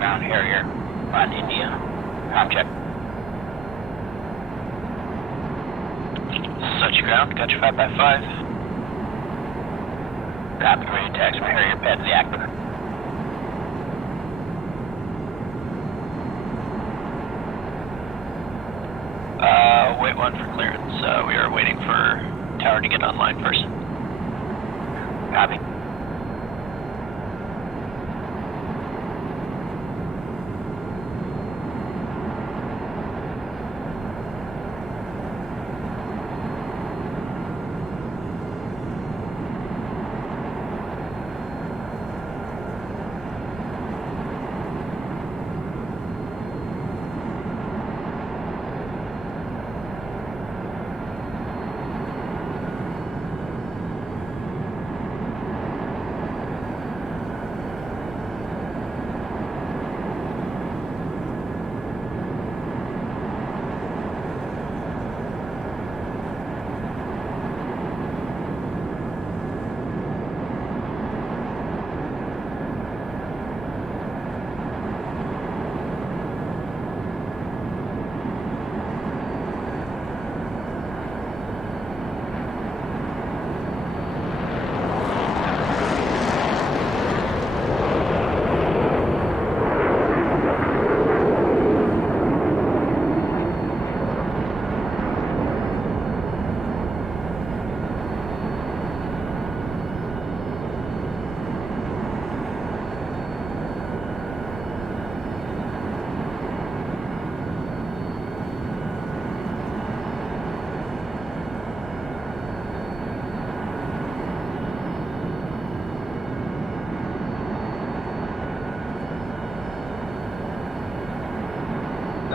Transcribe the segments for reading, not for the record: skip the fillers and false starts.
ground Harrier on India. Com check. Sochi ground, got your 5x5. Copy, ready to taxi from Harrier pad to the Akbar. Wait one for clearance. We are waiting for tower to get online first. Copy.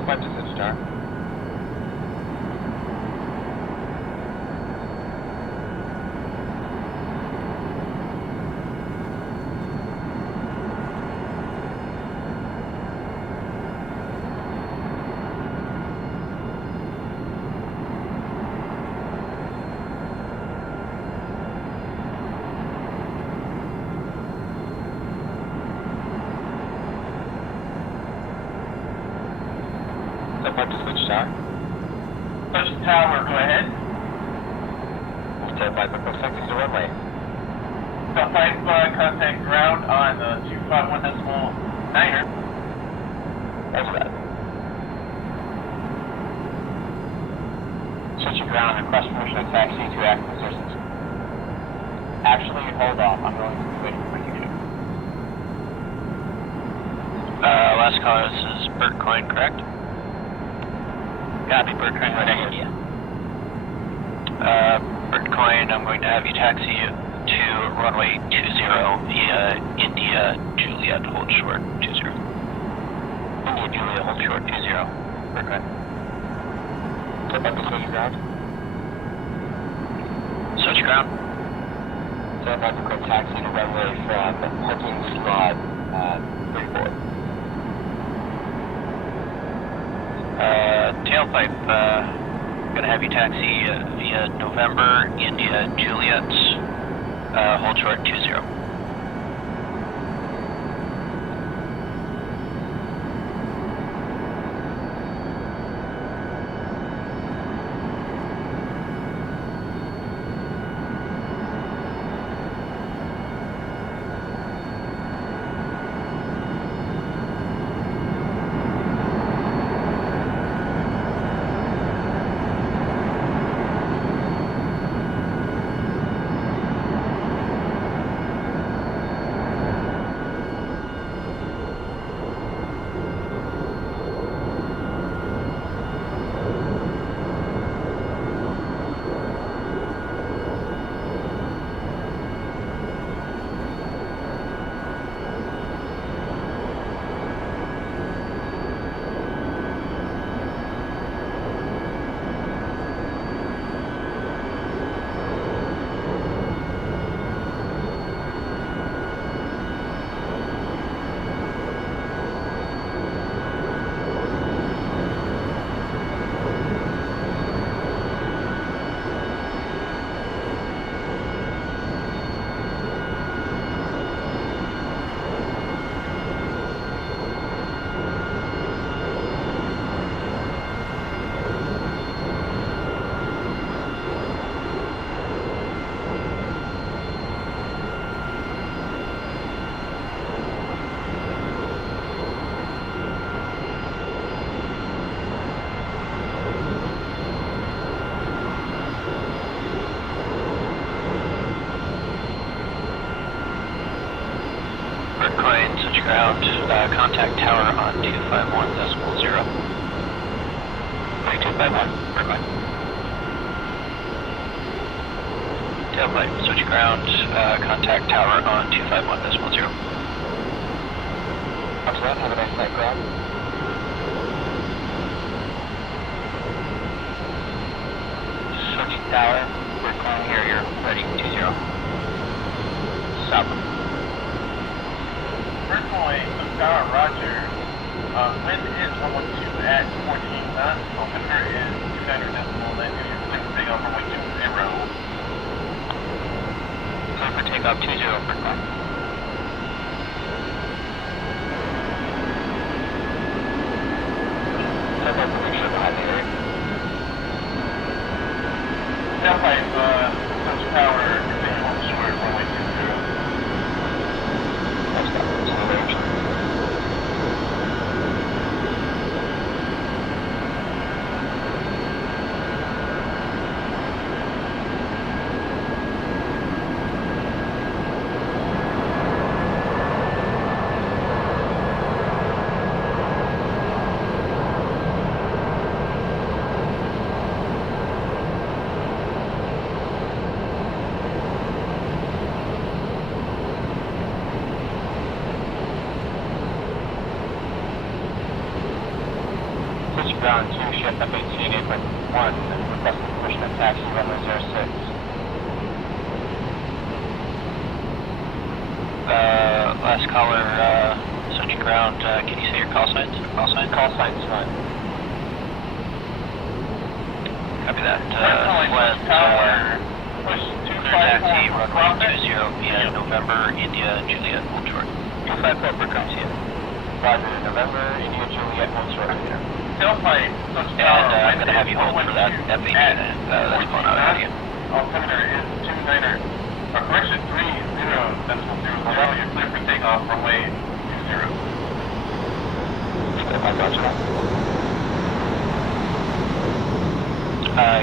What does it start? What to switch tower? Switch tower, go ahead. Stand by for proximity to runway. Got 5 contact ground on 251.9er. That's that. Switching ground and request permission to taxi to active positions. Actually, hold off. I'm going to wait for you to. Last call, this is Bert Coin, correct? Copy, Bert Coin, right ahead, India. Bert Coin, I'm going to have you taxi to runway 20 via India, Juliet, hold short, 20. India, Juliet, hold short, 20. Bert Coin. Step up to switch ground. Switch ground. Stand by for quick taxi to runway from parking slot 34. Tailpipe, gonna have you taxi via November, India, Juliet, hold short 20. Coin, switch ground, contact tower on 251.0. 251, Coin. Tailpipe, switch ground, contact tower on 251.0. After that, have a nice night, ground. Switching tower, we're calling here, you're ready, 20. Stop. Personally, some tower, roger. Wind is 112 at 14 knots. Altimeter is 200 decimal. Then you're clear for takeoff runway 20. Clear for takeoff 20 for climb. Set up the picture behind the area. Tailpipe, switch tower, continue home short, runway 20. That's got to the range. Ground 2, shift up 18, 8.1, requesting permission of taxi, runway 06. Last caller, switching ground, can you say your call signs? Call signs, fine. Copy that. Personally, tower, push Clear taxi, 254 runway 20 via November, India, Juliet, hold short. 254 for Garcia. Roger, November, India, Juliet, hold short. Tailpipe, switch And tower. I'm going to have you hold for that F-18 that's going out of you. Altimeter is 29er. Correction 30.0. You're clear for takeoff runway 20. If I got you.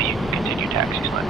You can continue taxi slide.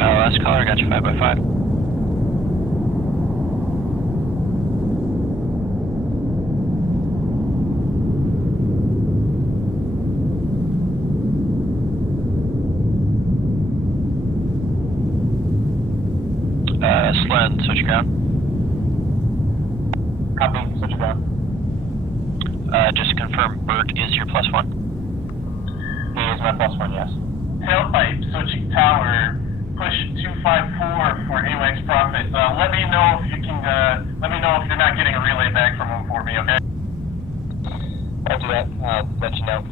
Last caller, got you 5x5. Slen, switch ground. Copy, switch ground. Just confirm Bert is your +1. He is my +1, yes. Tailpipe, switching tower, push 254 for AWACS profits. Let me know if you can, let me know if you're not getting a relay back from him for me, okay? I'll do that. I'll let you know.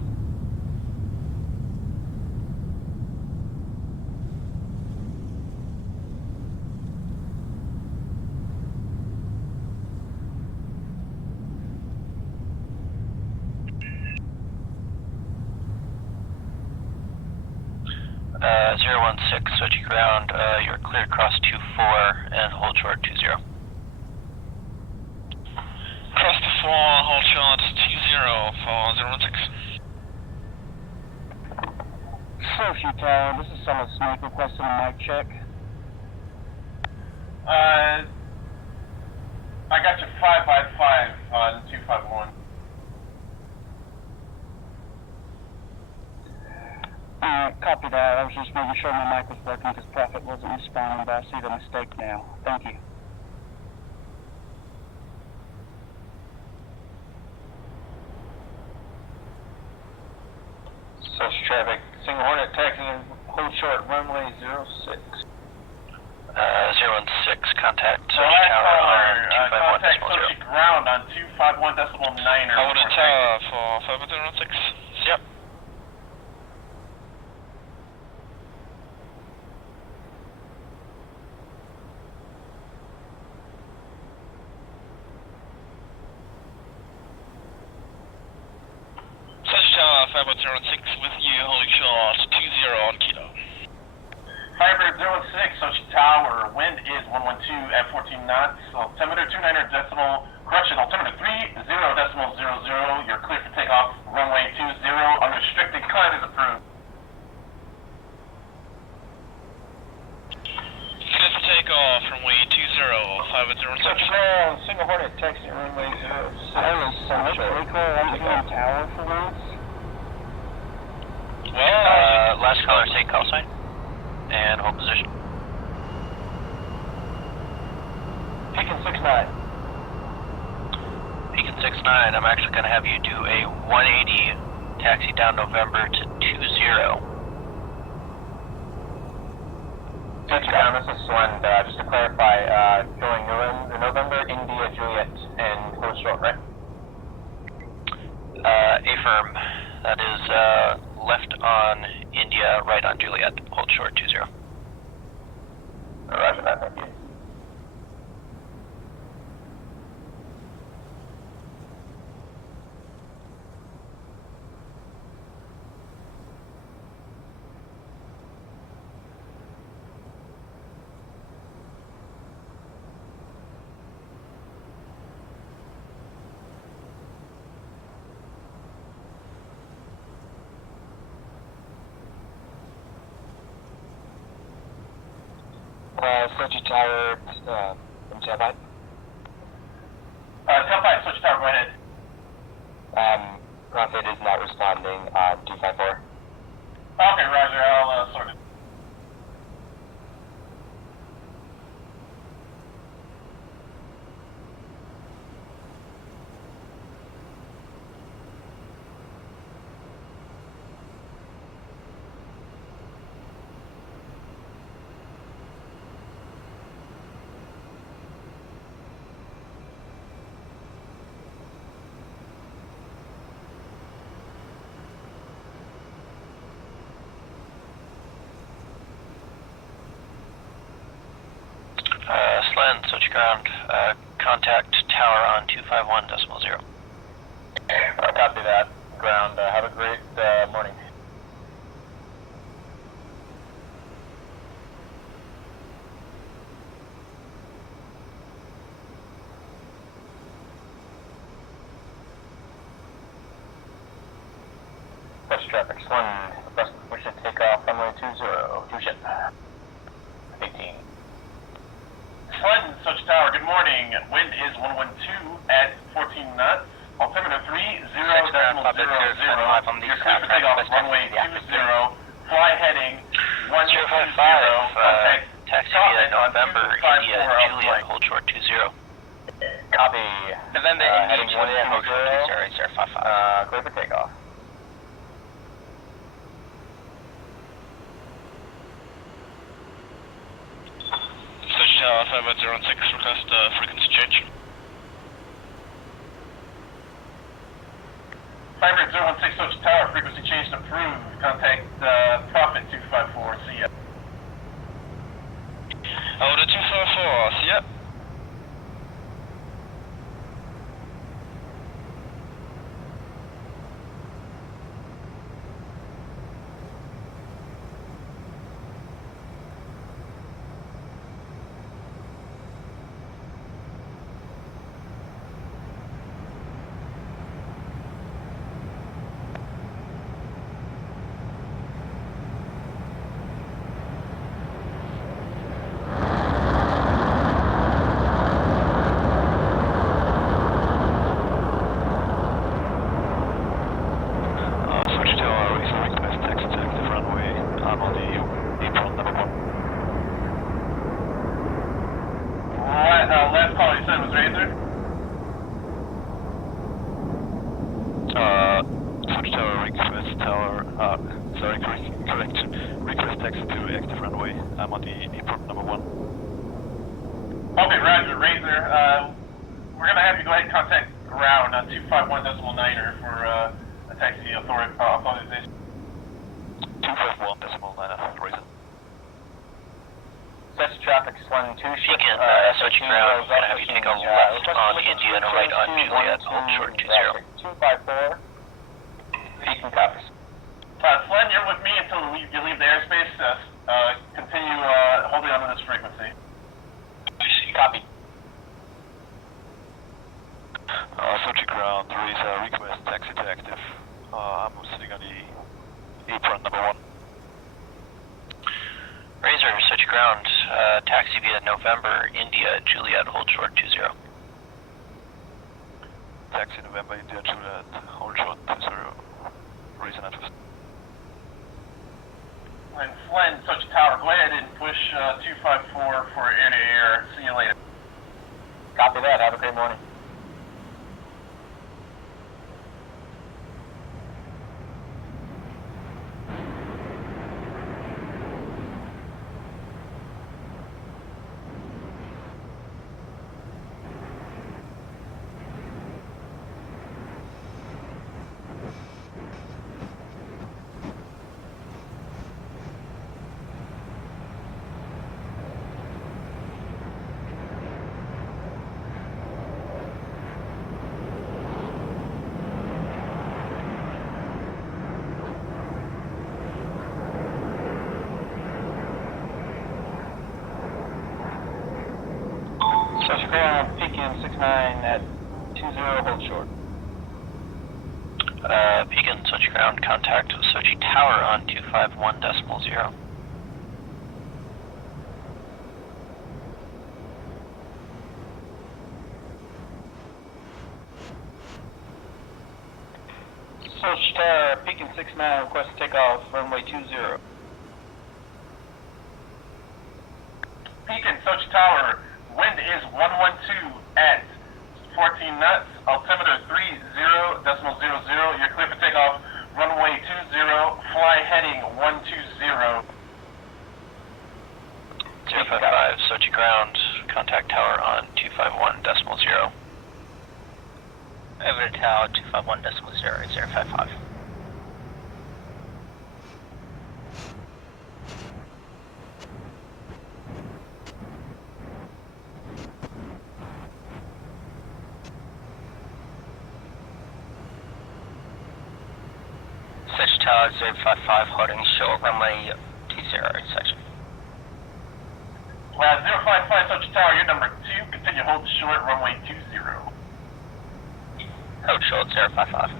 Uh, 016, switching ground, you're clear across 24 and hold short 20. Cross the 4, hold short 20 for 016. Sochi Tower, this is Solid Snake requesting a mic check. I got you 5x5 on 251. Copy that. I was just making sure my mic was working because Prophet wasn't responding, but I see the mistake now. Thank you. taxiing, hold short, runway 06. 016, contact The Sochi last Tower caller, on contact 251.0. Sochi ground on 251.9 or Hold the more. tower for 506. Yep. Sochi Tower 506 with you, holding short 20 on Kilo. Firebird 06, Sochi Tower, wind is 112 at 14 knots, altimeter 29 decimal, correction, altimeter 30.00, you're clear for takeoff, runway 20, unrestricted climb is approved. Clear for takeoff, runway 20, 506. Single Hornet, taxiing runway 06. Tower for once. Well, Last caller, take call sign and hold position. Pekin 69. Beacon 69, I'm actually going to have you do a 180 taxi down November to 20. Touchdown, this is Swen. Just to clarify, going November, India, Juliet, and hold short, right? Affirm. That is left on India, right on Juliet. Hold short 20. Roger that, thank you. Sochi Tower, tailpipe. Tailpipe, Sochi Tower, go ahead. Prophet is not responding on 254. Okay, roger, I'll sort it. Slen, Sochi ground, contact tower on 251.0. Copy that. Ground. Have a great morning. West traffic, Swan. We should take off runway 20. Fusion. 18. Slen, Sochi Tower, good morning. Wind is 112 at 14 knots. Altimeter 30.00. You're clear for takeoff, runway 20. Fly heading 120. Contact Taxi via November, India, Juliet, hold short 20. Copy. November, heading India, 1 hold short 20.055. Clear for takeoff. Sochi Tower 506, request frequency change. Firebird 016, Sochi Tower, frequency change approved. Contact Prophet 254, see ya. Hold 254, see ya. Last call you said was Razor? Sochi Tower, request tower, correct. I'm on the apron number 1. Okay, Roger, Razor. We're going to have you go ahead and contact ground on 251.9er for a taxi authorization. 251.9, Razor. Such traffic, Swan 2. Beacon, Sochi ground, we're going to have you take a left on India and a right on Juliet, hold short 20. 254. Beacon copies. Slen, you're with me until you leave the airspace. Continue holding on to this frequency. Copy. Sochi ground, there is a request taxi to active. I'm sitting on the apron number 1. Razor, Sochi ground, taxi via November, India, Juliet, hold short 20. Taxi November, India, Juliet, hold short 20. Reason address. And Slen, Sochi Tower, go ahead and push 254 for air-to-air. See you later. Copy that. Have a great morning. Sochi ground, Pekin 69 at 20, hold short. Beacon, Sochi ground, contact Sochi Tower on 251.0. Sochi Tower, Pekin 69, request takeoff, runway 20. Beacon, Sochi Tower, wind is 112 at 14 knots, altimeter 30.00. You're clear for takeoff, runway 20, fly heading 120. 055, Sochi ground, contact tower on 251.0. Over to tower 251.0, 055. Sochi tower 055, holding short, runway 20, section. 055 Sochi Tower, you're number 2, continue hold short, runway 20. Hold short 055.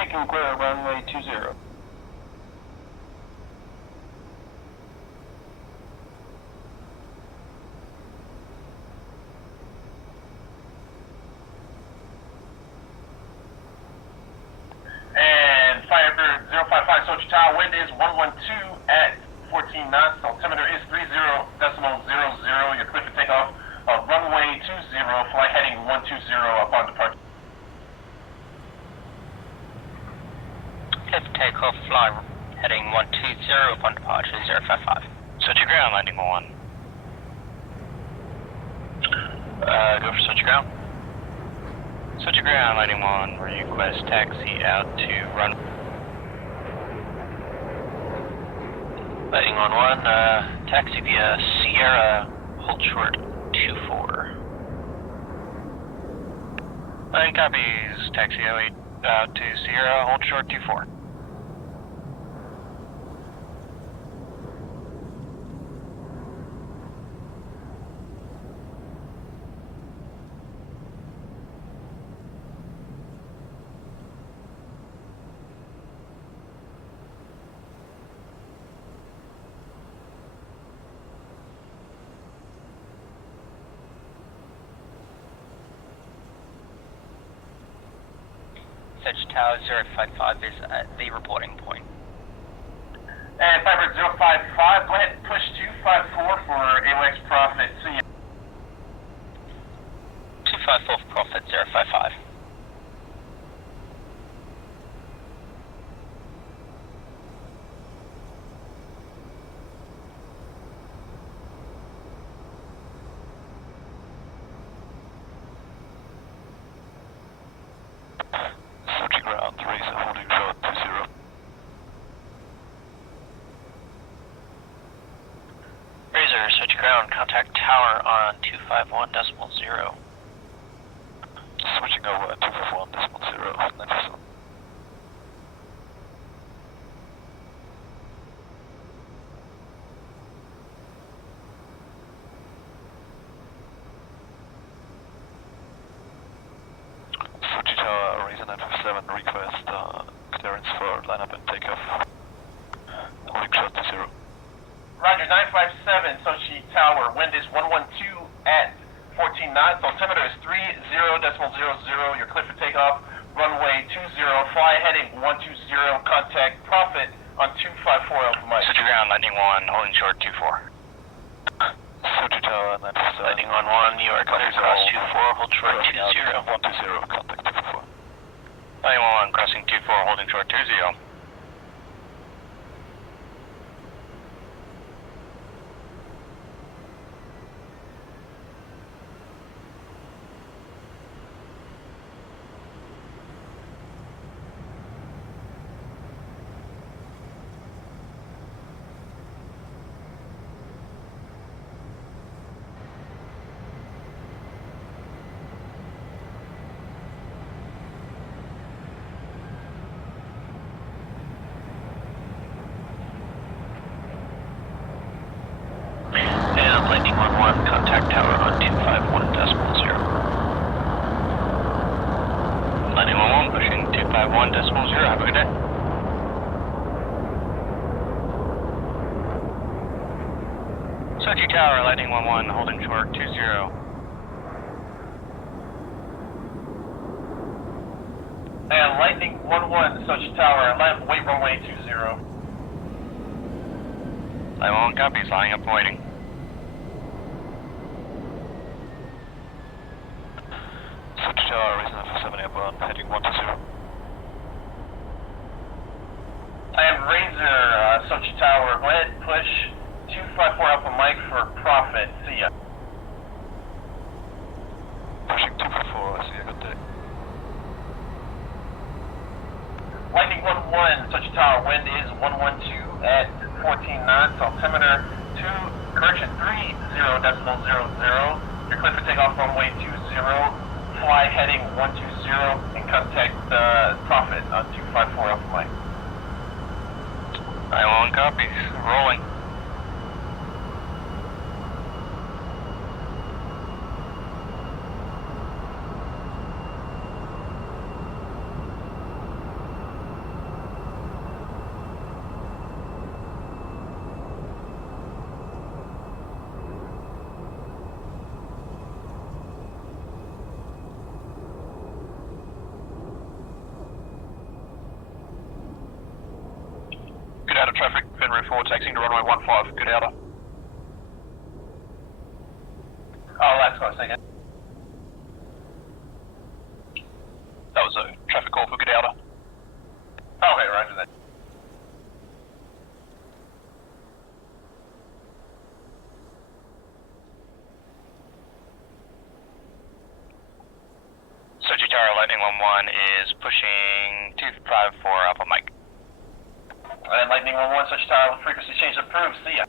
Pekin clear, runway 20. And Firebird 055 Sochi Tower, wind is 112 at 14 knots, altimeter is 30.00. You're clear for takeoff, runway 20, fly heading 120 upon departure. Clear for takeoff, fly heading 120 upon departure 055. Sochi ground, landing 1. Go for Sochi ground. Sochi ground, landing 1, request taxi out to run. Landing on 1, taxi via Sierra, hold short 24. Line copies, taxi 08 out to Sierra, hold short 24. Sochi Tower 055 is at the reporting point. And Firebird 055, go ahead and push 254 for AWACS Profit. See ya. 254 for Profit 055. Sochi ground 3 is holding short 20. Razor, Sochi ground, contact tower on 251.0. Switching over at 251.0, next. Sochi Tower, Razor 957, request clearance for lineup and takeoff. Holding short 20. Roger, 957, Sochi Tower. Wind is 112 at 14 knots. Altimeter is 30.00. You're clear for takeoff. Runway 20. Fly heading 120. Contact Profit on 254 Alpha Mike. Sochi ground, lightning 1, holding short 24. Sochi Tower 957. Lightning 1-1, you are cleared cross 24, hold short 20. 120, contact 244. Lightning 1, crossing 24, holding short 20. Lightning 1-1, contact tower on 251.0. Lightning 1-1, pushing 251.0, have a good day. Sochi Tower, Lightning 1-1, holding short 20. And Lightning 1-1, Sochi Tower. Wait runway 20. Lightning 1 copies, lining up and waiting. Sochi Tower, Razor 957 airborne, heading 120. I am Razor, Sochi Tower. Go ahead and push 254 Alpha Mike for Profit. See ya. Pushing 244, I see a good day. Lightning 1-1, Sochi Tower. Wind is 112 at 14 knots. Altimeter 30.00. You're clear for takeoff runway 20. Fly heading 120 and contact Profit on 254 Alpha Mike. Lightning 1 copies, rolling. Good out of traffic, Fenrir 4, taxiing to runway 15, good outer. Oh, that's what I was thinking. That was a traffic call for good outer. Okay, roger that. Sochi Tower, Lightning 1-1 is pushing 254 Alpha Mike. And Lightning 1-1, Sochi Tower, frequency change approved. See ya.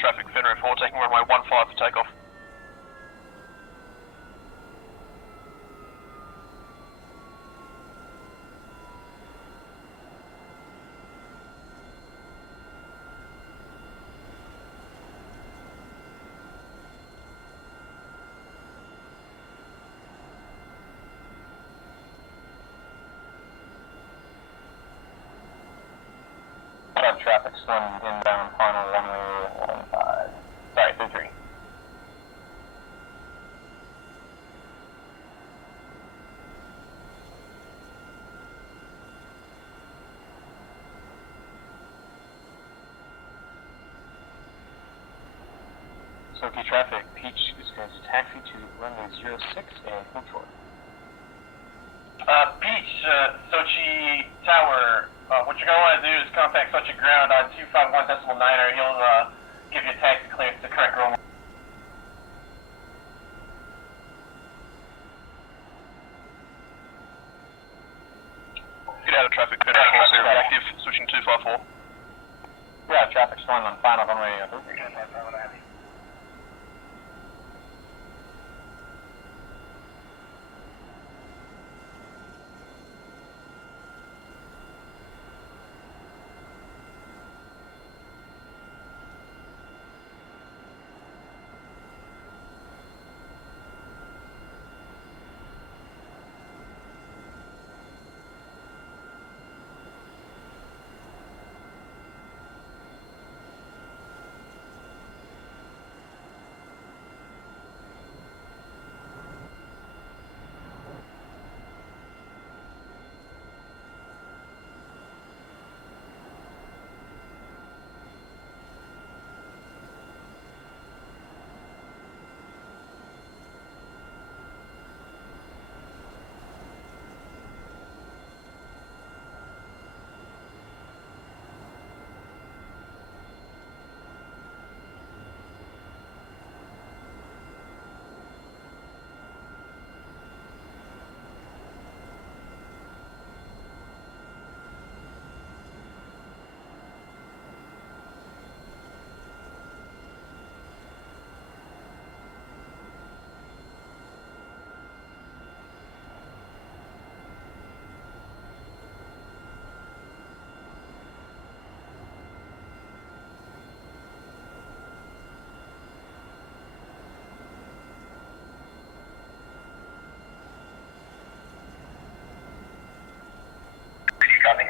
traffic, Federal 4, taking runway 15 for takeoff. Traffic swim inbound final runway 15. Sorry, 33. Sochi traffic, Peach is going to taxi to runway 06 and hold short. Beach, Sochi Tower, what you're going to want to do is contact Sochi Ground on 251.9, he'll give you a taxi clearance to correct runway. Get out of traffic, Federal 4, zero reactive, switching 254. Yeah, traffic swim on final runway 33.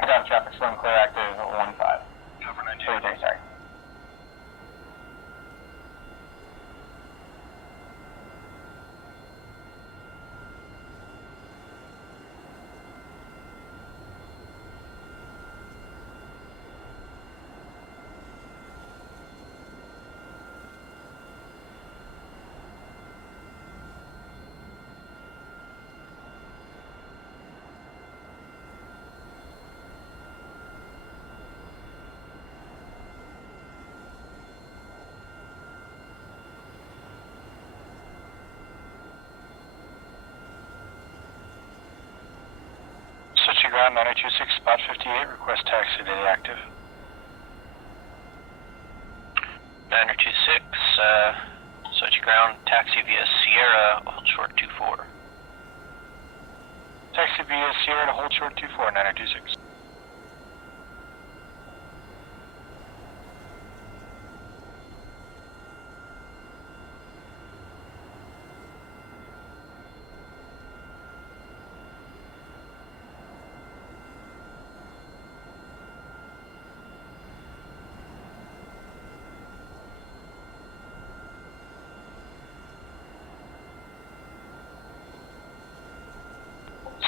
Down traffic swim clear active 15. Cover 19. Sorry. Sochi Ground 926, spot 58, request taxi to active. 926, Sochi Ground, taxi via Sierra, hold short 24. Taxi via Sierra to hold short 24, 926.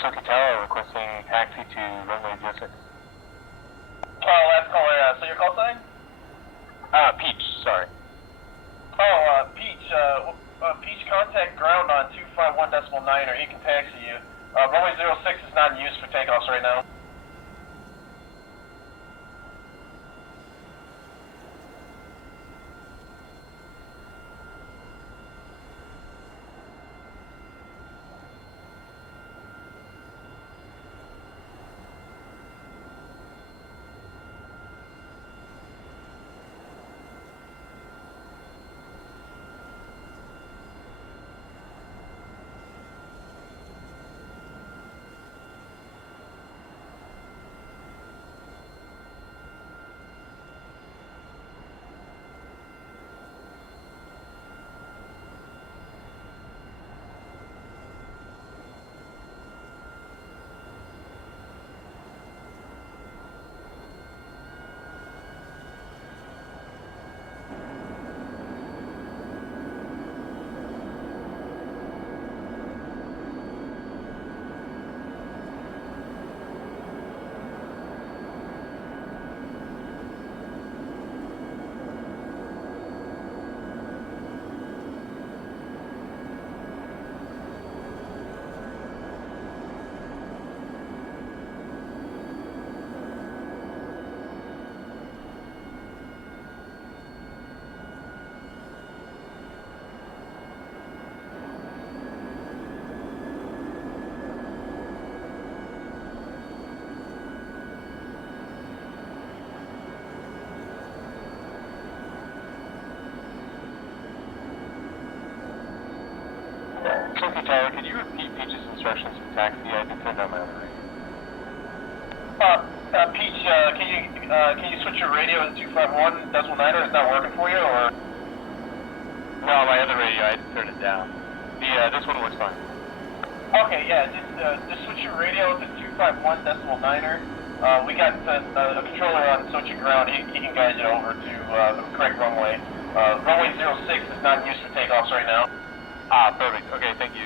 Sochi Tower requesting taxi to runway 06. Last caller, so your call sign? Peach, sorry. Peach, Peach, contact ground on 251.9, or he can taxi you. Runway 06 is not in use for takeoffs right now. Sochi Tower, could you repeat Peach's instructions for taxi? I just turned on my other radio. Peach, can you switch your radio to 251 decimal 9, or is that working for you, or? No, my other radio, I just turned it down. This one works fine. Okay, yeah, just switch your radio to 251 decimal 9er. We got a controller on Sochi ground. He can guide you over to the correct runway. Runway 06 is not in use for takeoffs right now. Ah, perfect. Okay, thank you.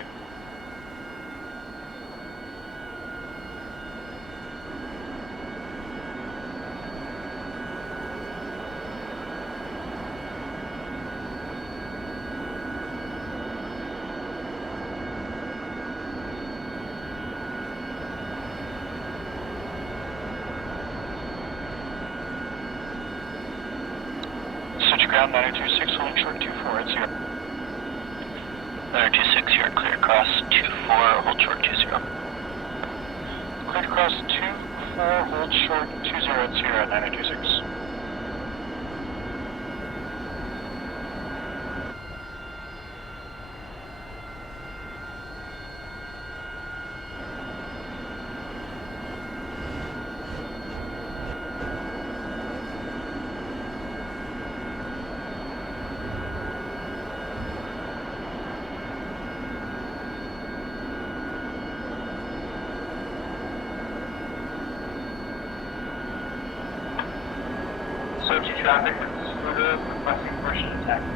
Sochi ground 926, holding short 24 at 0. 926, you're clear across 24, hold short 20. Cleared across 24, hold short 20 at 0 at 926. Sochi traffic with Scooter requesting permission to taxi.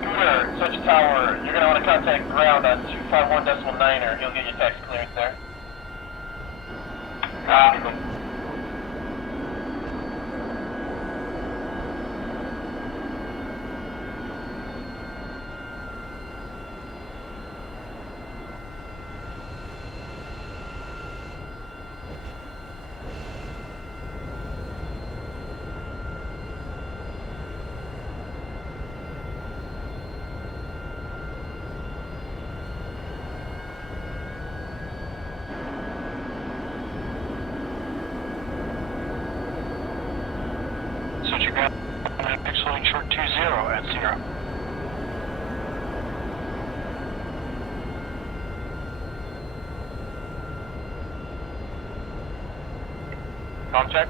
Scooter, Sochi Tower, you're going to want to contact ground on 251 decimal 9er. He'll get your taxi clearance there. Copy. Sochi ground 9 holding short 20 at 0. Com check?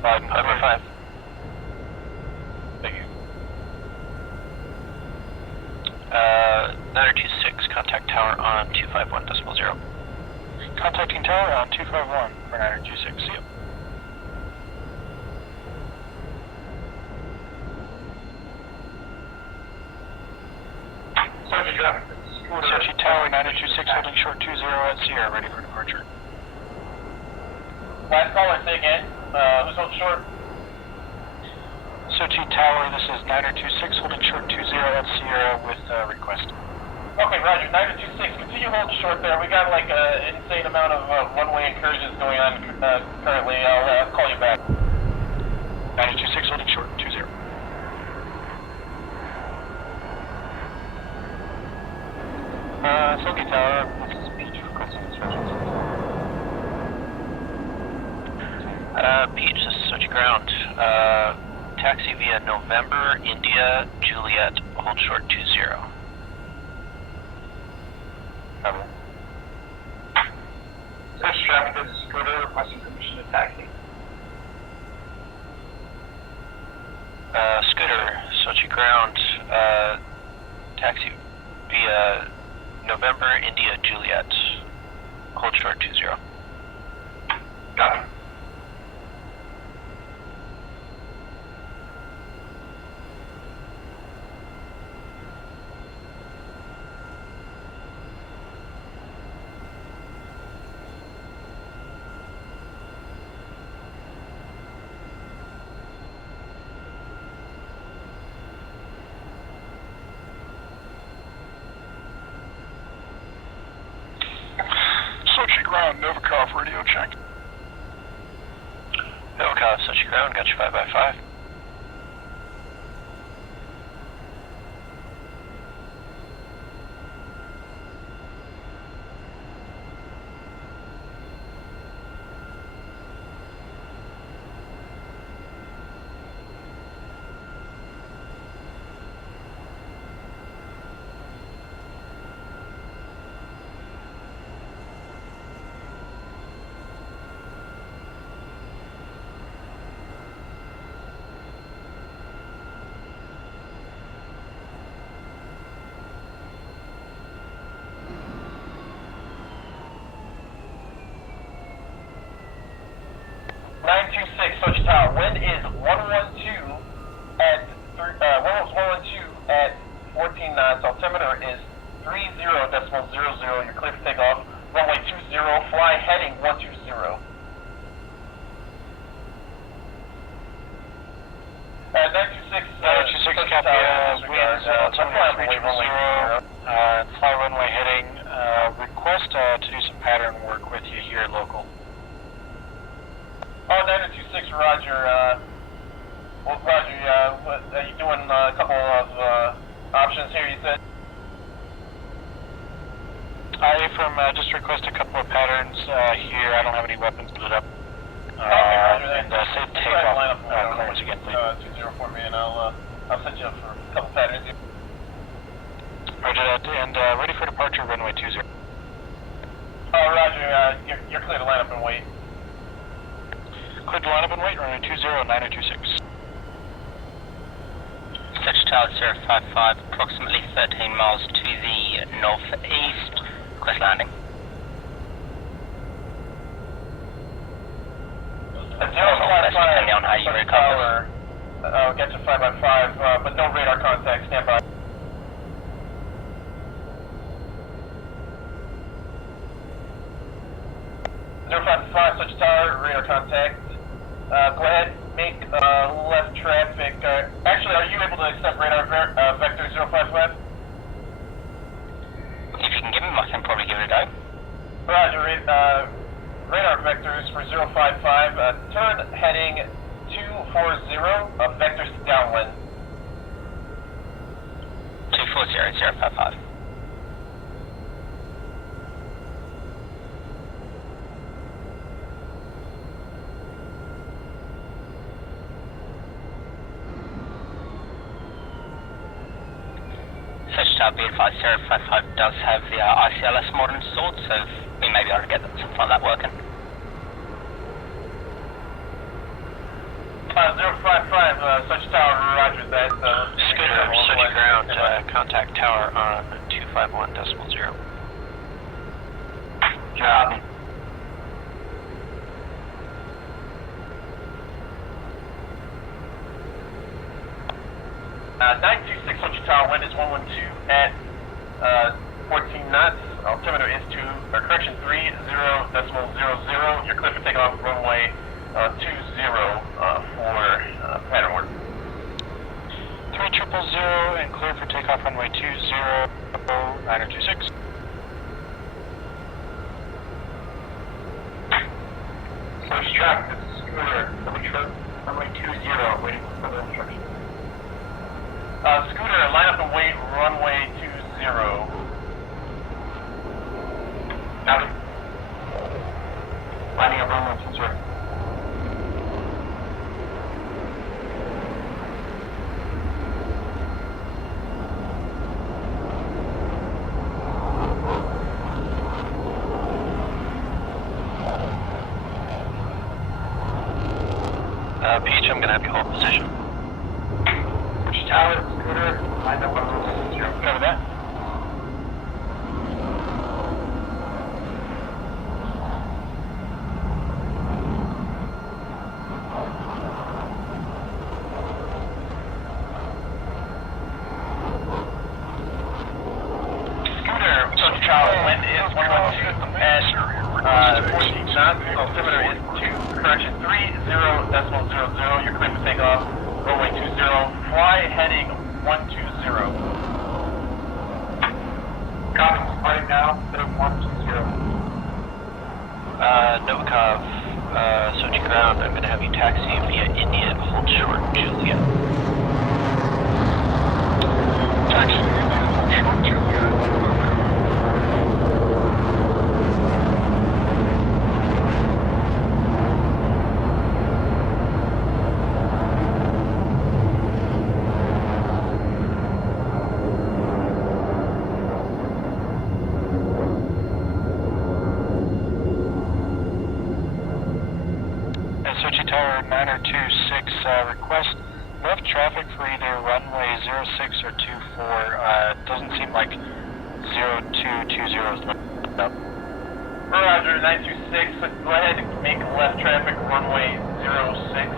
505. Thank you. 926, contact tower on 251 decimal 0. Contacting tower on 251 for 926, see ya. Sochi traffic. Sochi tower 926 holding short 20 at 0, ready for departure. Last caller, say again. Who's holding short? Sochi tower, this is 926 holding short 20 at Sierra with request. Okay, Roger. 926, continue holding short there. We got like an insane amount of one-way incursions going on currently. I'll call you back. 926 holding short 20. Sochi Tower, this is Peach requesting instructions. Peach, this is Sochi ground. Taxi via November, India, Juliet, hold short 20. Copy. Sochi traffic, this is Scooter requesting permission to taxi. Scooter, Sochi ground, taxi via November, India, Juliet, hold short 20. Copy. Sochi ground, Novikov radio check. Novikov, Sochi ground, got you 5x5. 926 Sochi Tower, wind is 112 at 14 knots, altimeter is 30.00, you're clear for takeoff, runway 20, fly heading 120. 926 copy, winds, altimeter 320, fly runway heading, request to do some pattern work with you here local. Oh, 926, Roger, Roger, are you doing a couple of options here, you said? From just request a couple of patterns here. I don't have any weapons put up. Okay, Roger that. And safe takeoff clearance again, please. 20 for me, and I'll set you up for a couple patterns here. Roger that, and ready for departure, runway 20. Roger, you're clear to line up and wait. Clear to line up and wait, runway 20, 9026. Sochi Tower 055, approximately 13 miles to the northeast. Request landing. Depending on how you recover. I'll get to 5x5, but no radar contact, stand by. Sochi Tower, radar contact. Go ahead, make left traffic. Actually, are you able to accept radar vector 055? If you can give him, I can probably give it a go. Roger, radar vectors for 055, turn heading 240, vectors downwind. 240, 055. Sochi Tower, be advised, 055 does have the ICLS mod installed, so we may be able to get something like that working. 055, Sochi Tower, roger that. Scooter, Sochi ground, contact tower on 251.0. Job. 926 Sochi Tower, wind is 112 at 14 knots. Altimeter is 30.00. You're clear for takeoff, runway 20 for pattern work. 3000 and clear for takeoff, runway 20, 9026. Sochi track, this is Scooter, runway 20, waiting for further instructions. Scooter, line up and wait, runway 20. Copy. Lining up runway 20. Beach, I'm gonna have you hold position. Tower, Scooter, line up runway 20. Cover that. Scooter, Sochi Tower, wind is 112 at 14 knots. Altimeter is 30.00. You're clear for takeoff. Runway 20. Fly heading 120. Copy. Departing now. Heading 120. Novikov, Sochi ground, I'm gonna have you taxi via India, hold short, Julia. Taxi India, hold short, Julia. Sochi Tower 9026, request left traffic for either runway 06 or 24. Doesn't seem like 0220 is left up. Roger, 926, go ahead and make left traffic runway 06.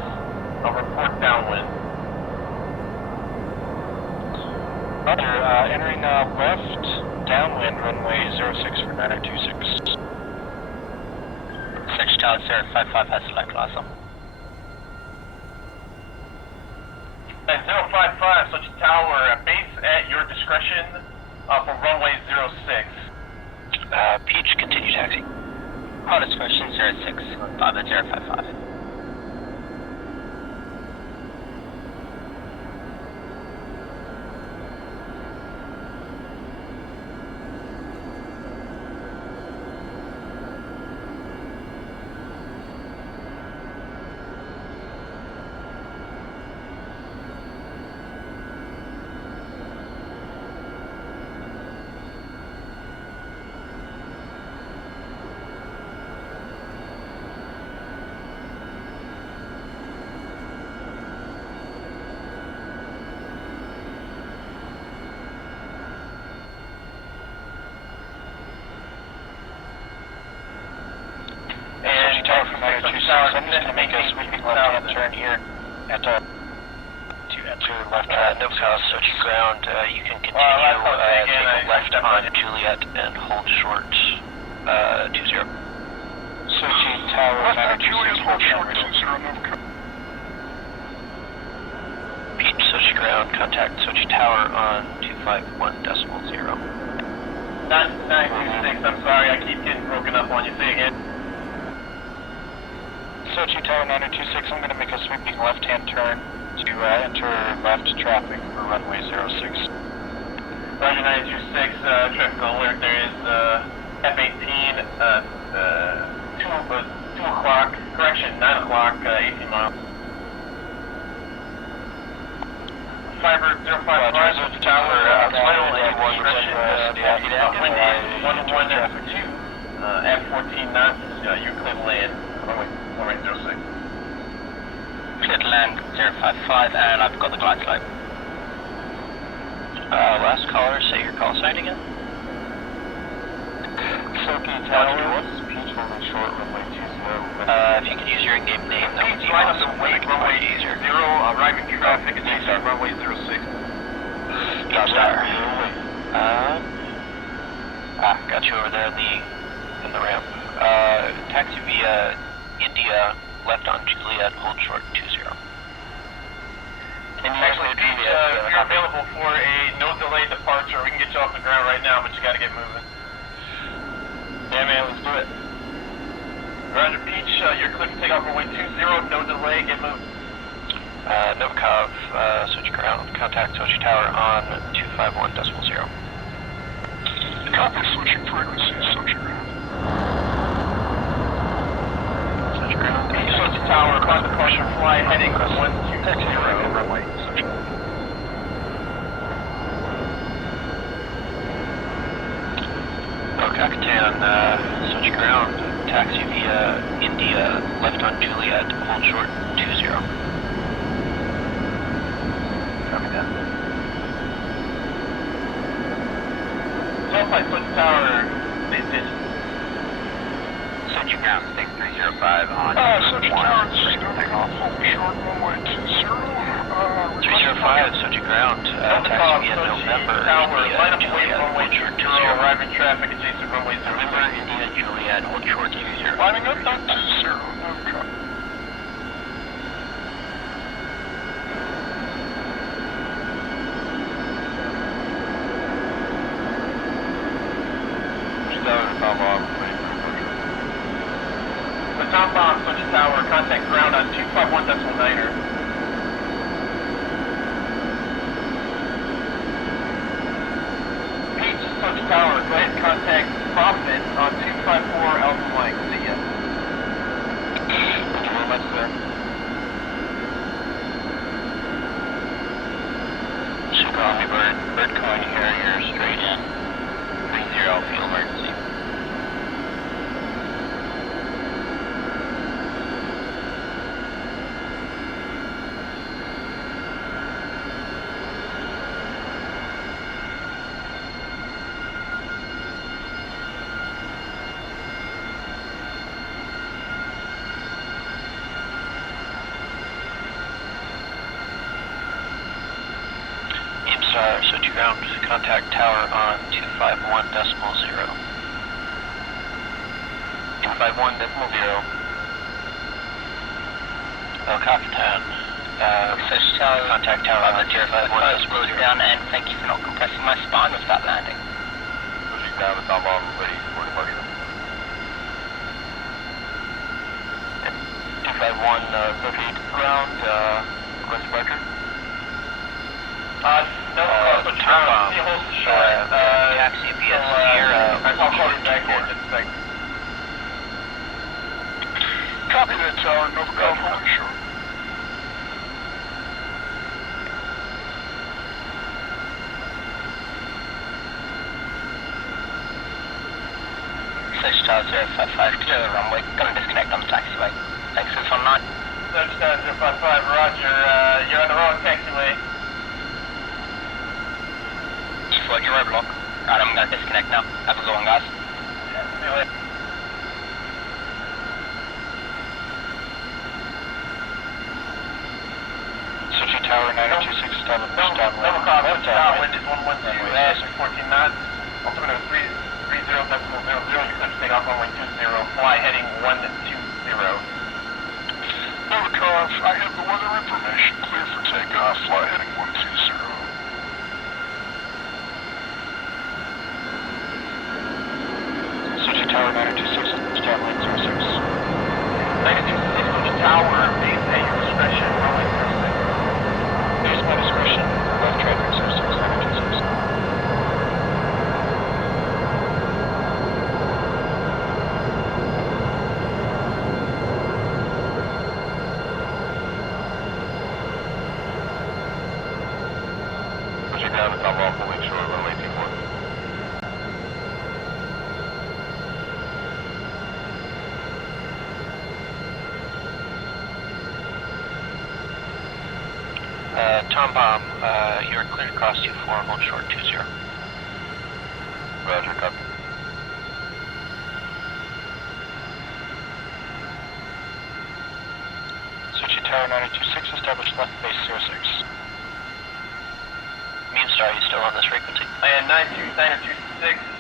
I'll report downwind. Roger, entering left downwind runway 06 for 9026. Sochi Tower 055 has select lasso. 055, Sochi Tower, base at your discretion for runway 06. Peach, continue taxi. On discretion 06, 5 at 055. Sochi Tower from 926, I'm just going to make a sweeping left-hand turn here at to enter left traffic. Nocal, Sochi ground, you can continue, take a left on Juliet and hold short, 20. Sochi Tower 926, hold short 20, Peach, Sochi ground, contact Sochi Tower on 251.0. 926, I'm sorry, I keep getting broken up on you. Say again. Sochi Tower 926, I'm going to make a sweeping left-hand turn to enter left traffic for runway 06. Roger, 926, traffic alert, there is F-18, 2 o'clock, correction, 9 o'clock, 18 miles. Fiber 055, Sochi Tower, final and discretion, wind is 112, at 14 knots, you're clear to land, runway 06. Clear to land 055, and I've got the glide slope. Last caller, say your call sign again. Sochi Tower, Peach holding short, runway 20. If you could use your in-game name, that would be Line up awesome. the way, runway 0, arriving traffic adjacent runway 06. Star. Got you over there in the ramp. Taxi via India, left on Juliet, hold short 20. Actually, Peach, if you're available for a no delay departure, we can get you off the ground right now, but you gotta get moving. Yeah, man, let's do it. Roger, Peach, you're clear to take off runway 20, no delay, get moving. Novakov, Sochi ground, contact Sochi Tower on 251.0. Copy, switching frequency, Sochi ground. Sochi ground, Peach, Sochi Tower, climb departure, fly heading 120. runway, Sochi. Kokakatan, Sochi ground, taxi via India, left on Juliet, hold short 20. Copy that. Delphi, Sochi Tower, base station. Sochi ground, 6305 on Sochi Tower, this is going to take off, hold short, runway 20. 305, Sochi ground, taxi via November, India, line up away Juliet, from runway hold short 20, 20. arriving traffic adjacent runway 0. November, India, Juliet, hold short 20. Lining up on 20, no copy. The top bomb, Sochi Tower, contact ground on 251.9. Peach, Sochi Tower, go ahead and contact Profit on 254 Alpha Mike. See ya. Thank you very much, sir. Copy, bird calling carrier straight in. 30, field emergency. Star, Sochi ground, contact tower on 251.0. 251.0. El Capitan. Sochi Tower, Contact tower on 251.0. down, and thank you for not compressing my spine with that landing. Pushing down the top bomb, ready for departure. 251, Sochi ground, request departure. No, Sochi ground, see hold short. Taxi BS 0. I'll call you back here in just a second. Copy that tower, Nova Golf holding short. Sochi Tower 055, clear the runway. Gonna disconnect on the taxiway. Thanks for the fun night. Sochi Tower 055, roger. You're on the wrong taxiway. You flood your roadblock. Alright, I'm gonna disconnect now. Have a good one, guys. See you later. Sochi Tower 926, establish downwind. Nova Golf, wind is 112 at 14 knots. Altimeter 330.00. You clear to take off runway 20. Fly heading 120. Nova Golf, I have the weather information. Clear for takeoff. Fly heading 120. Sochi Tower 926, downwind 06. 926 Sochi Tower, base at your discretion, runway 06. Base my discretion. Left traffic 06, 926. Pushing down the top bomb, holding short, runway 24. Tom Bomb, you're cleared across 24, hold short 20. Roger, copy. Sochi Tower 926, establish left base 06. Mean Star, you still on this frequency? And 926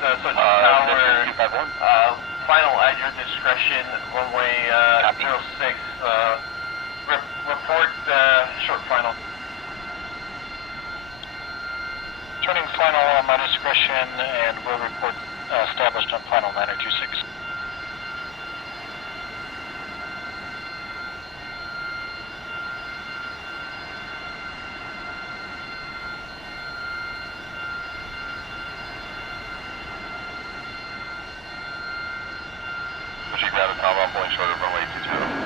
Sochi Tower, 251. final at your discretion, runway 06. Report short final. Turning final on my discretion, and will report established on final 926. Pushing down the top bomb, holding short of runway 20.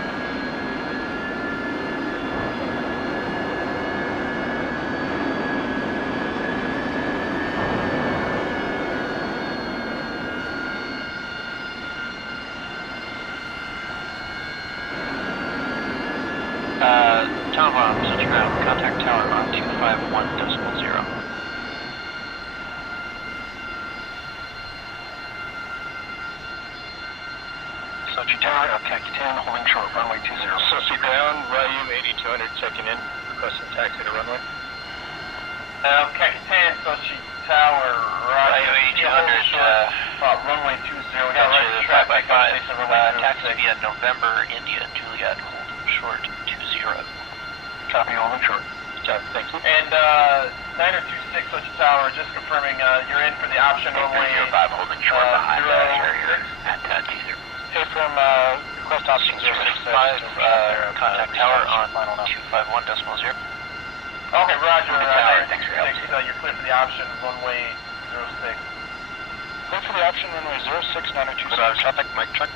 Tom Bomb, Sochi ground, contact tower on 251.0. Sochi Tower, Alkaki 10, holding short, runway 20. Sochi ground, Ryu 8200 checking in, requesting taxi to runway. Khaki 10, Sochi Tower, Ryu 8200, runway 20. We got got you right 5 by traffic 5, on station runway taxi 06. via November, India, Juliet, hold short 20. Copy, holding short. Thank you. And 9026 Sochi Tower, just confirming you're in for the option runway 05, holding short behind carrier 06. at 20. Hey, from request option 065, Contact tower on final now. 251.0. Okay, roger. Tower, thanks for your help. 96, you're clear for the option runway 06. Clear for the option runway 06, 926. Traffic, mic check.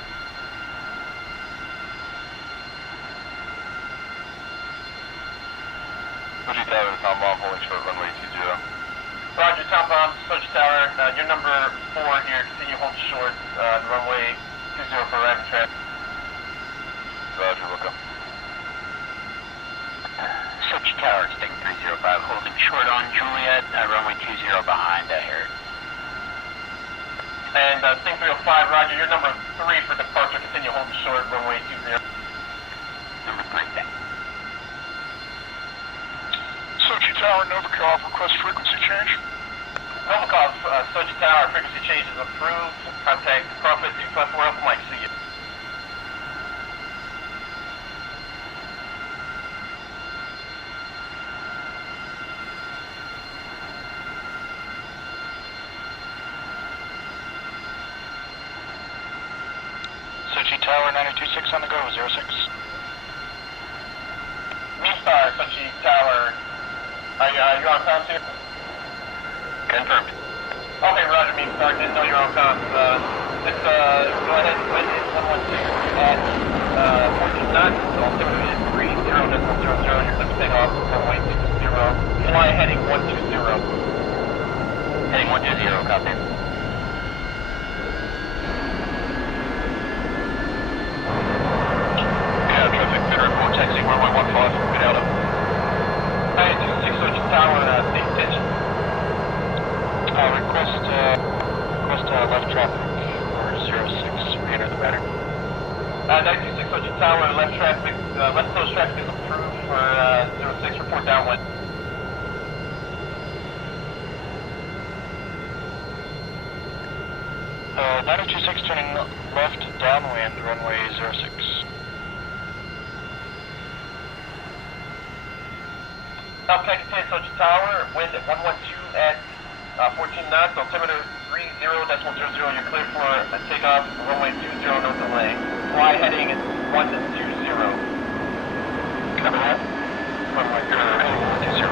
Sochi Tower, Tom Bomb, holding short, runway 20. Roger, Tom Bomb, Sochi Tower, you're number 4 here. Continue hold short, runway 20 for arriving traffic. Roger, welcome. Sochi Tower, stick 305, holding short on Juliet, runway 20 behind Harry. And Sting 305, roger, you're number 3 for departure. Continue holding short, runway 20. Number 3, thanks. Sochi Tower, Novikov, request frequency change. Novikov, Sochi Tower, frequency change is approved. Contact Profit 254 Alpha Mike, see you. Sochi Tower, 926 on the go, 06. Star, Sochi Tower. Are you on comms here? Confirmed. Okay, Roger, Star. Didn't know you were on comms. Let's go ahead and wind is 112 at 14 knots. Altimeter is 30.00. You're clear to take off runway 20. Fly heading 120. Heading 120, copy. Traffic, Fed report, taxi, runway 15, good out of. 926 Sochi Tower, state attention. Request left traffic for 06, re-enter the battery. 926 Sochi Tower, left traffic, left close traffic is approved for 06, report downwind. Uh, 926 turning left downwind, runway 06. Southpack 10 Sochi Tower, wind at 112 at 14 knots, altimeter 30.00. You're clear for a takeoff, runway 20, no delay. Fly heading is 120. Copy that. Runway 20.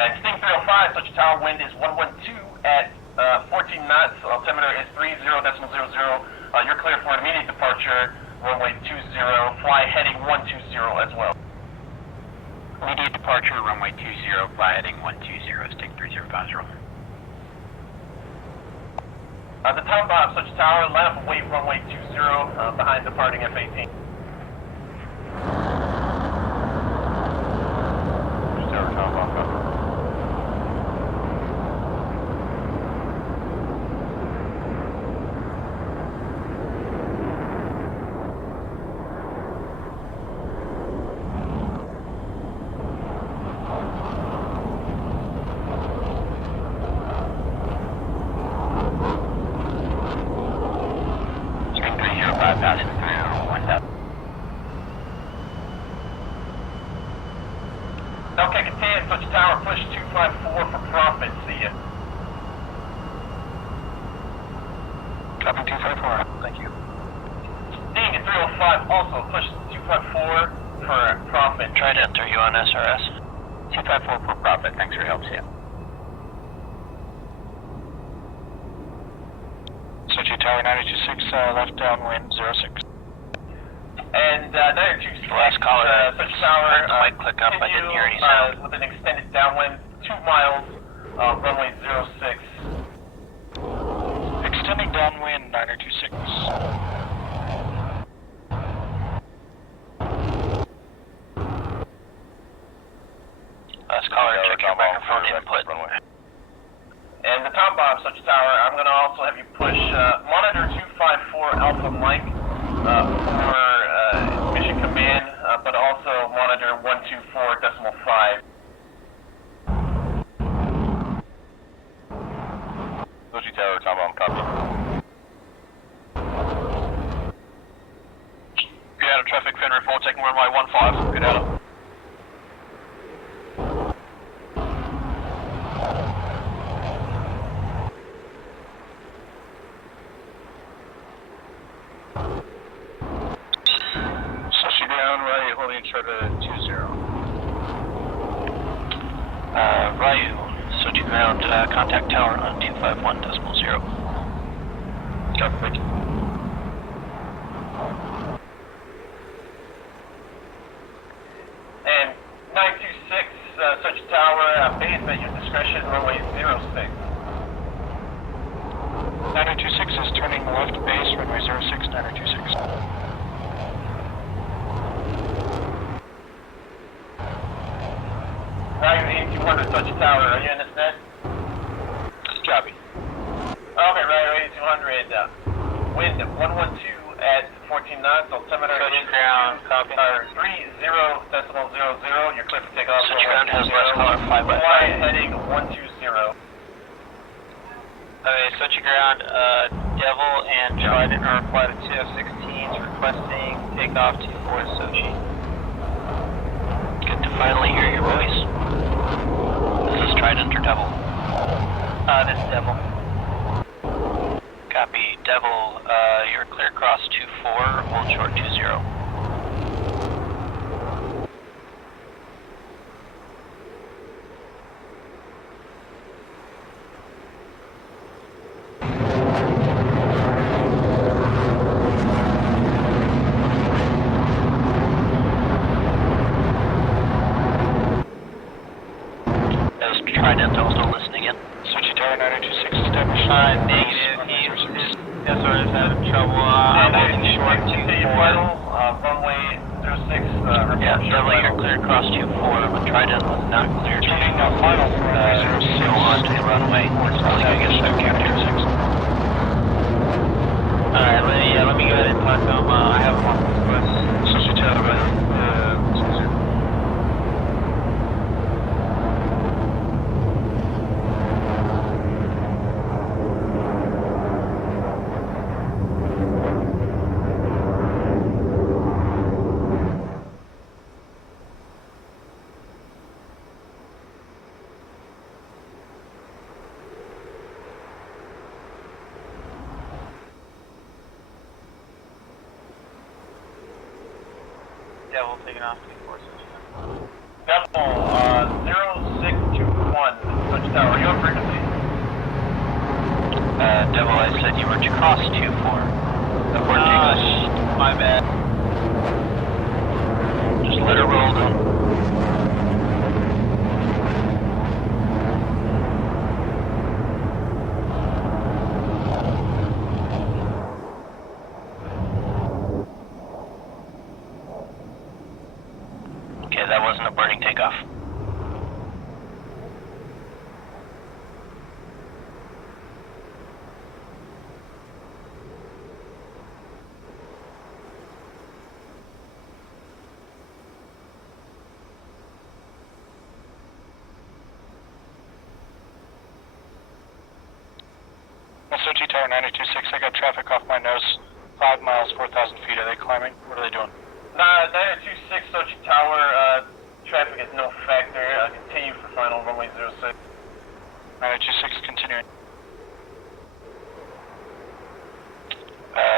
And Sting 305, Sochi Tower, wind is 112 at 14 knots, altimeter is 30.00. You're clear for immediate departure, runway 20, fly heading 120 as well. Immediate departure, runway 20, fly heading 120, Sting 3050. The Tom Bob, Sochi Tower, line up and wait, runway 20, behind departing F-18. Passing through 1,000. Okay, Catan, Sochi Tower, push 254 for profit, see ya. Copy 254, thank you. Sting at 305, also push 254 for profit. Trident, are you on SRS? 254 for profit, thanks for your help, see ya. Sochi Tower 926, left downwind 06. And 926, Last caller, Sochi Tower, the mic click up, I didn't hear any sound. with an extended downwind, 2 miles, runway 06. Extending downwind 926. Last caller, check your microphone input. And the Tom Bob, Sochi Tower, I'm going to also have you push monitor 254 Alpha Mike for mission command, but also monitor 124.5. Sochi Tower, Tom Bomb, copy. Get out of traffic, Fed report, taking runway 15, get out of. Short 20. Ryu, Sochi ground, contact tower on 251.0. Copy. And 926, Sochi Tower, base at your discretion, runway 06. 9026 is turning left base, runway 06, 9026. Ryan 8200, Sochi Tower, are you in this net? Copy. Okay, Ryan 8200, wind 112 at 14 knots, altimeter Sochi ground, copy. 30.00, you're clear for takeoff. Sochi ground has last caller 5 by 5. Fly heading 120. Okay, Sochi ground, Devil and Trident are flight of 2F-16s requesting takeoff to Fort Sochi. Good to finally hear your voice. This is Trident or Devil? This is Devil. Copy. Devil, you're clear cross 24, hold short 20. Trident also listening in. Sochi Tower 926 established. Negative. He's SR is out of trouble. I'm holding short 24. Runway 06, Yeah, Devil, you're clear cross 24, but Trident was not clear to Turning final for runway 06. go on to the runway. It's probably going to get stuck here at 06. Alright, let me go ahead and talk to him. I have one request. Sochi Tower, 20. Devil taking off to Fort Sochi. Devil, 0621, Sochi Tower, are you on frequency? Devil, I said you were to cross 24. Before takeoff. My bad. Just let her roll down. Okay, that wasn't a burning takeoff. Sochi Tower 926, I got traffic off my nose. 5 miles, 4,000 feet. Are they climbing? What are they doing? 926, Sochi Tower, traffic is no factor, continue for final runway 06. 926 continuing.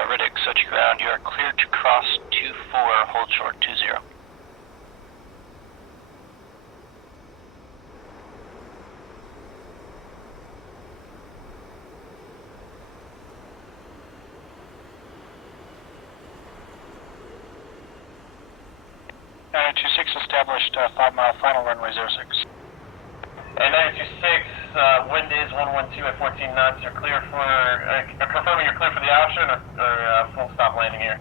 Riddick, Sochi ground, you are clear to cross 24, hold short 20. Established 5 mile final runway 06. And 926, wind is 112 at 14 knots. You're clear for, confirming you're clear for the option or full stop landing here?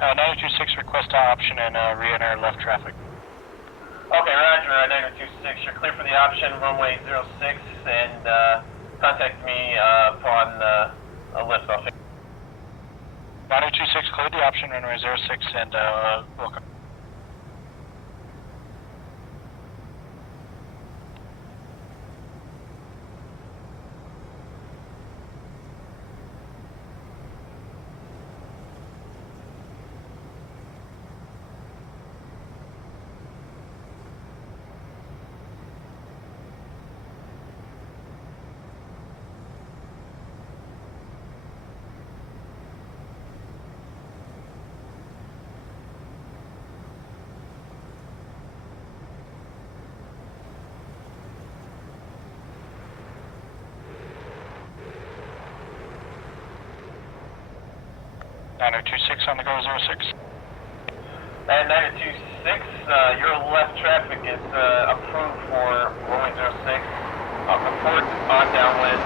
926, request option and re-enter left traffic. Okay, roger, 926, you're clear for the option, runway 06, and contact me upon a lift off. 926, cleared the option, runway 06, and welcome. 9026 on the go 06. And 9026, your left traffic is approved for runway 06. Report on downwind.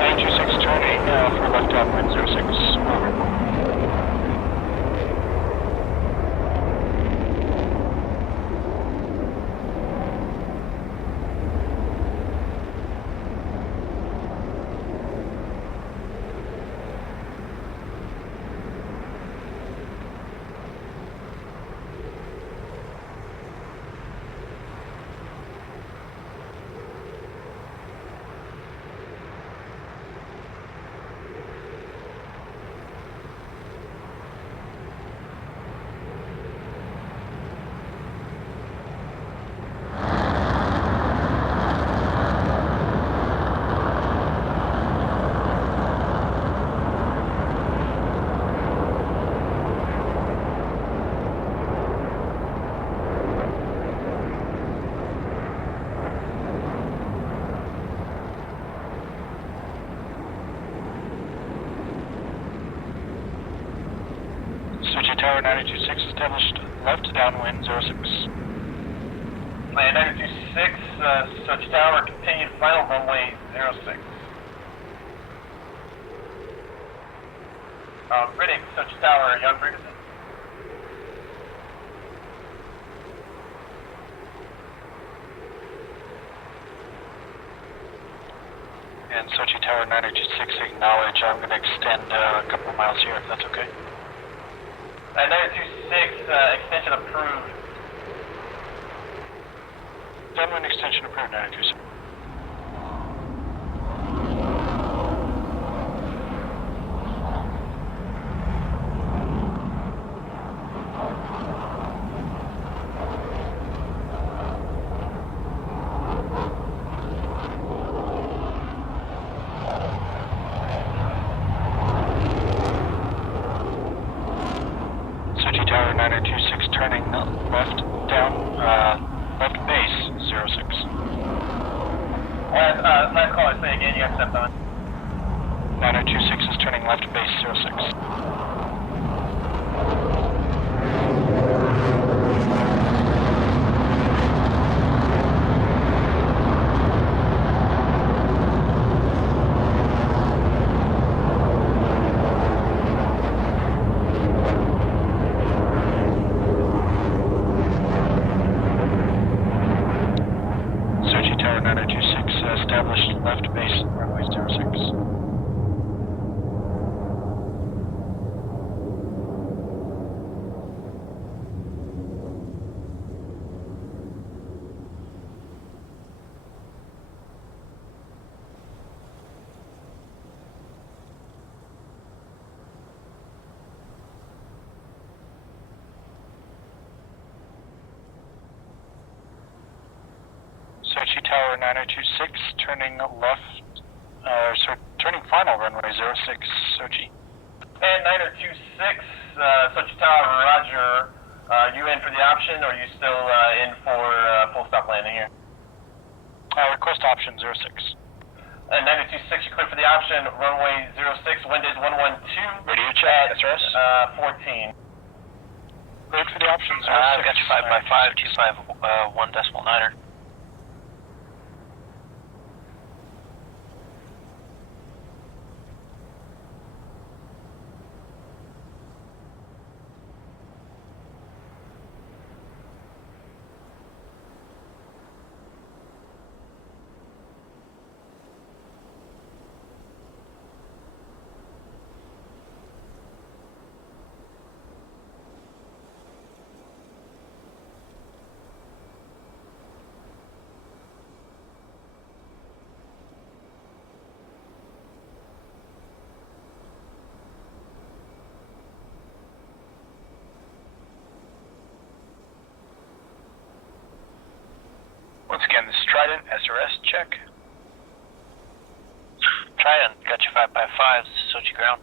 926 turning for left downwind 06. Over. Sochi Tower 926 established left downwind 06. And 926, Sochi Tower, continued final runway 06. Riddick, Sochi Tower, Jan Ferguson. And Sochi Tower 926 acknowledge. I'm going to extend a couple of miles here if that's okay. 926, extension approved. Downwind extension approved 926. Sochi Tower 926 turning left down, left base 06. Last caller, say again, you have stepped on. 926 is turning left base 06. Sochi Tower 926 established left base runway 06. Sochi Tower 9026, turning left, turning final runway 06, Sochi. And 9026, Sochi Tower, roger. You in for the option, or are you still in for full stop landing here? Request option 06. And 9026, you clear for the option, runway 06, wind is 112. Radio check, SRS. 14. Cleared for the option 06. I've got you 5x5, 251.9er. Once again, this is Trident, SRS check. Trident, got you 5x5, Sochi ground.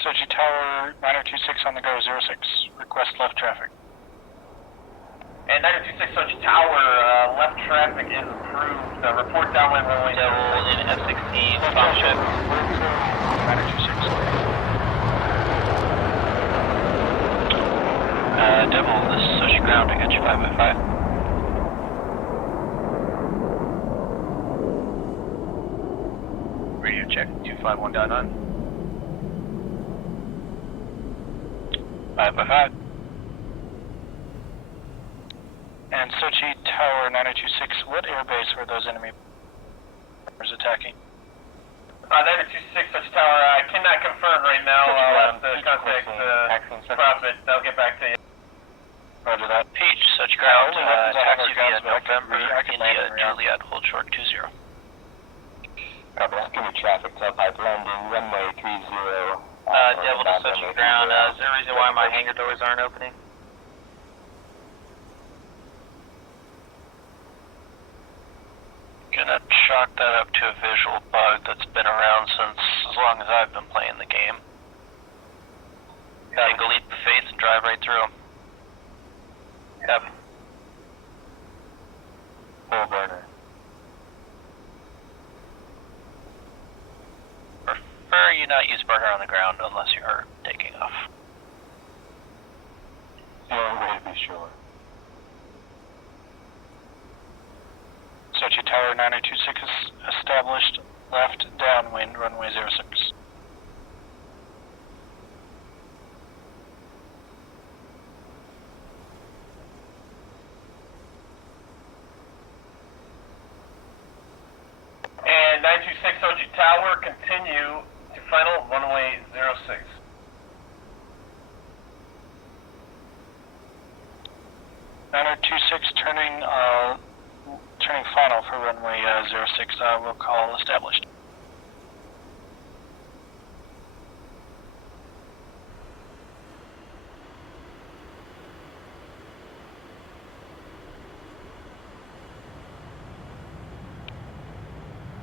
Sochi Tower 9026 on the go, 06. Request left traffic. And 9026 Sochi Tower, left traffic is approved. Report downwind runway. Devil in F-16, bomb ship. 9026. Devil, this is Sochi ground, I got you 5x5. Radio check, 251.9. 5x5. And Sochi Tower 9026, what airbase were those enemy bombers attacking? 9026 Sochi Tower, I cannot confirm right now. I'll have to contact Profit. I'll get back to you. Roger that. Peach, Sochi ground, only weapons I have taxi are guns, via but I can November, land India, in the air. Juliet, hold short 20. Copy, that's gonna be traffic, tailpipe landing, runway 30. Devil to Sochi ground, is there a reason why my hangar doors aren't opening? Gonna chalk that up to a visual bug that's been around since as long as I've been playing the game. Take a leap of faith and drive right through them. Yep. Full burner. Prefer you not use burner on the ground unless you're taking off. The only way to be sure. Sochi Tower 9026 is established left downwind, runway 06. And 926 Sochi Tower, continue to final runway 06. Niner 26 turning final for runway 06. We'll call established.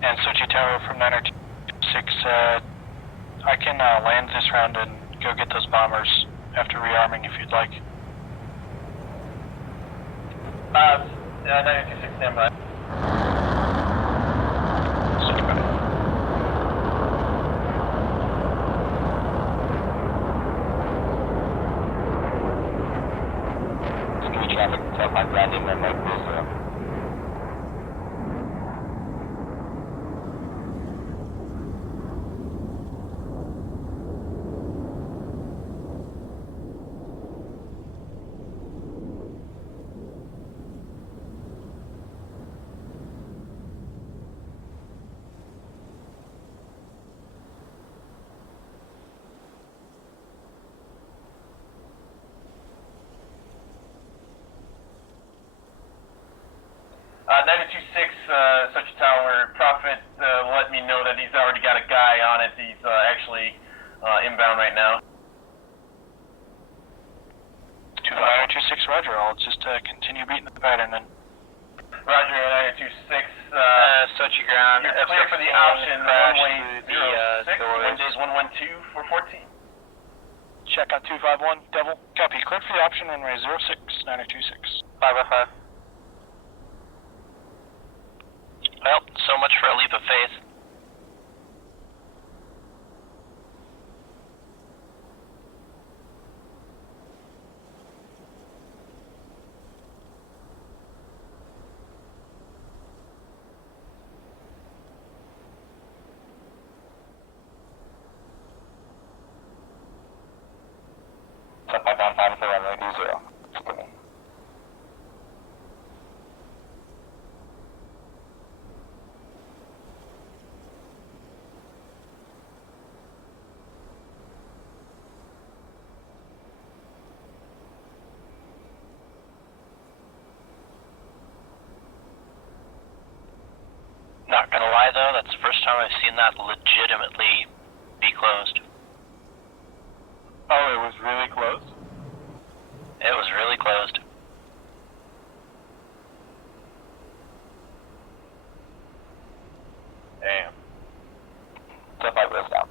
And Sochi Tower from 926, I can land this round and go get those bombers after rearming if you'd like. 926 standby. It's gonna be traffic, tailpipe landing, runway 30. Sochi Tower, Prophet let me know that he's already got a guy on it. He's actually inbound right now. 926, roger. I'll just continue beating the pattern then. Roger, 926. Sochi ground, You're clear for the option, runway 06, wind is 112 for 14. Check on 251, Devil. Copy. Cleared for the option, runway 06, 926. 5x5. Well, so much for a leap of faith. Tailpipe on final for runway 30. It's coming. Not gonna lie though, that's the first time I've seen that legitimately be closed. Oh, it was really close? It was really closed. Damn. Tailpipe goes down.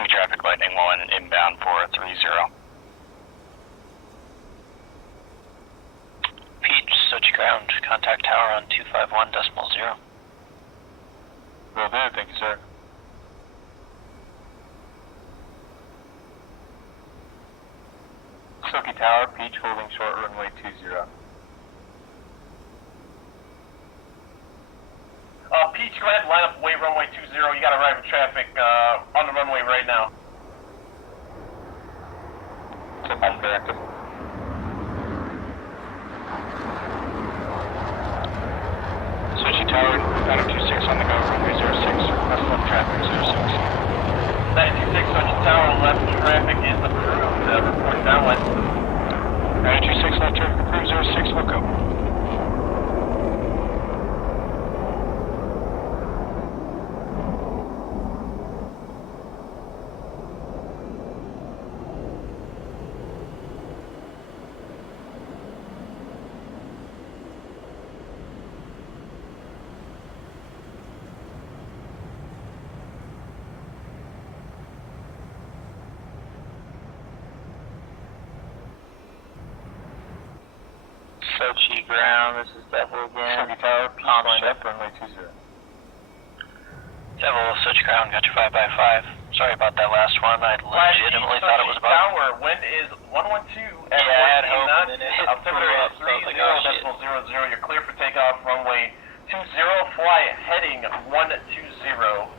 Skimmy traffic lightning 1 inbound for 30. Peach, Sochi ground, contact tower on 251.0. Will do, thank you, sir. Sochi Tower, Peach holding short runway 20. Peach, go ahead and line up wave runway 20. You got arriving traffic on the runway right now. I'm corrected. Sochi Tower, 926 on the go, runway 06, left traffic 06. 926 Sochi Tower, left traffic is approved. Report downwind. 926 left traffic approved, 06, we'll go. Sochi ground, this is Devil again. Sochi Tower, Peach lined up, runway 20. Devil, Sochi ground, got your 5x5. Sorry about that last one, I legitimately thought it was about... Tower, wind is 112 at 14 knots. Altimeter is 30.00. You're clear for takeoff, runway 20, fly heading 120.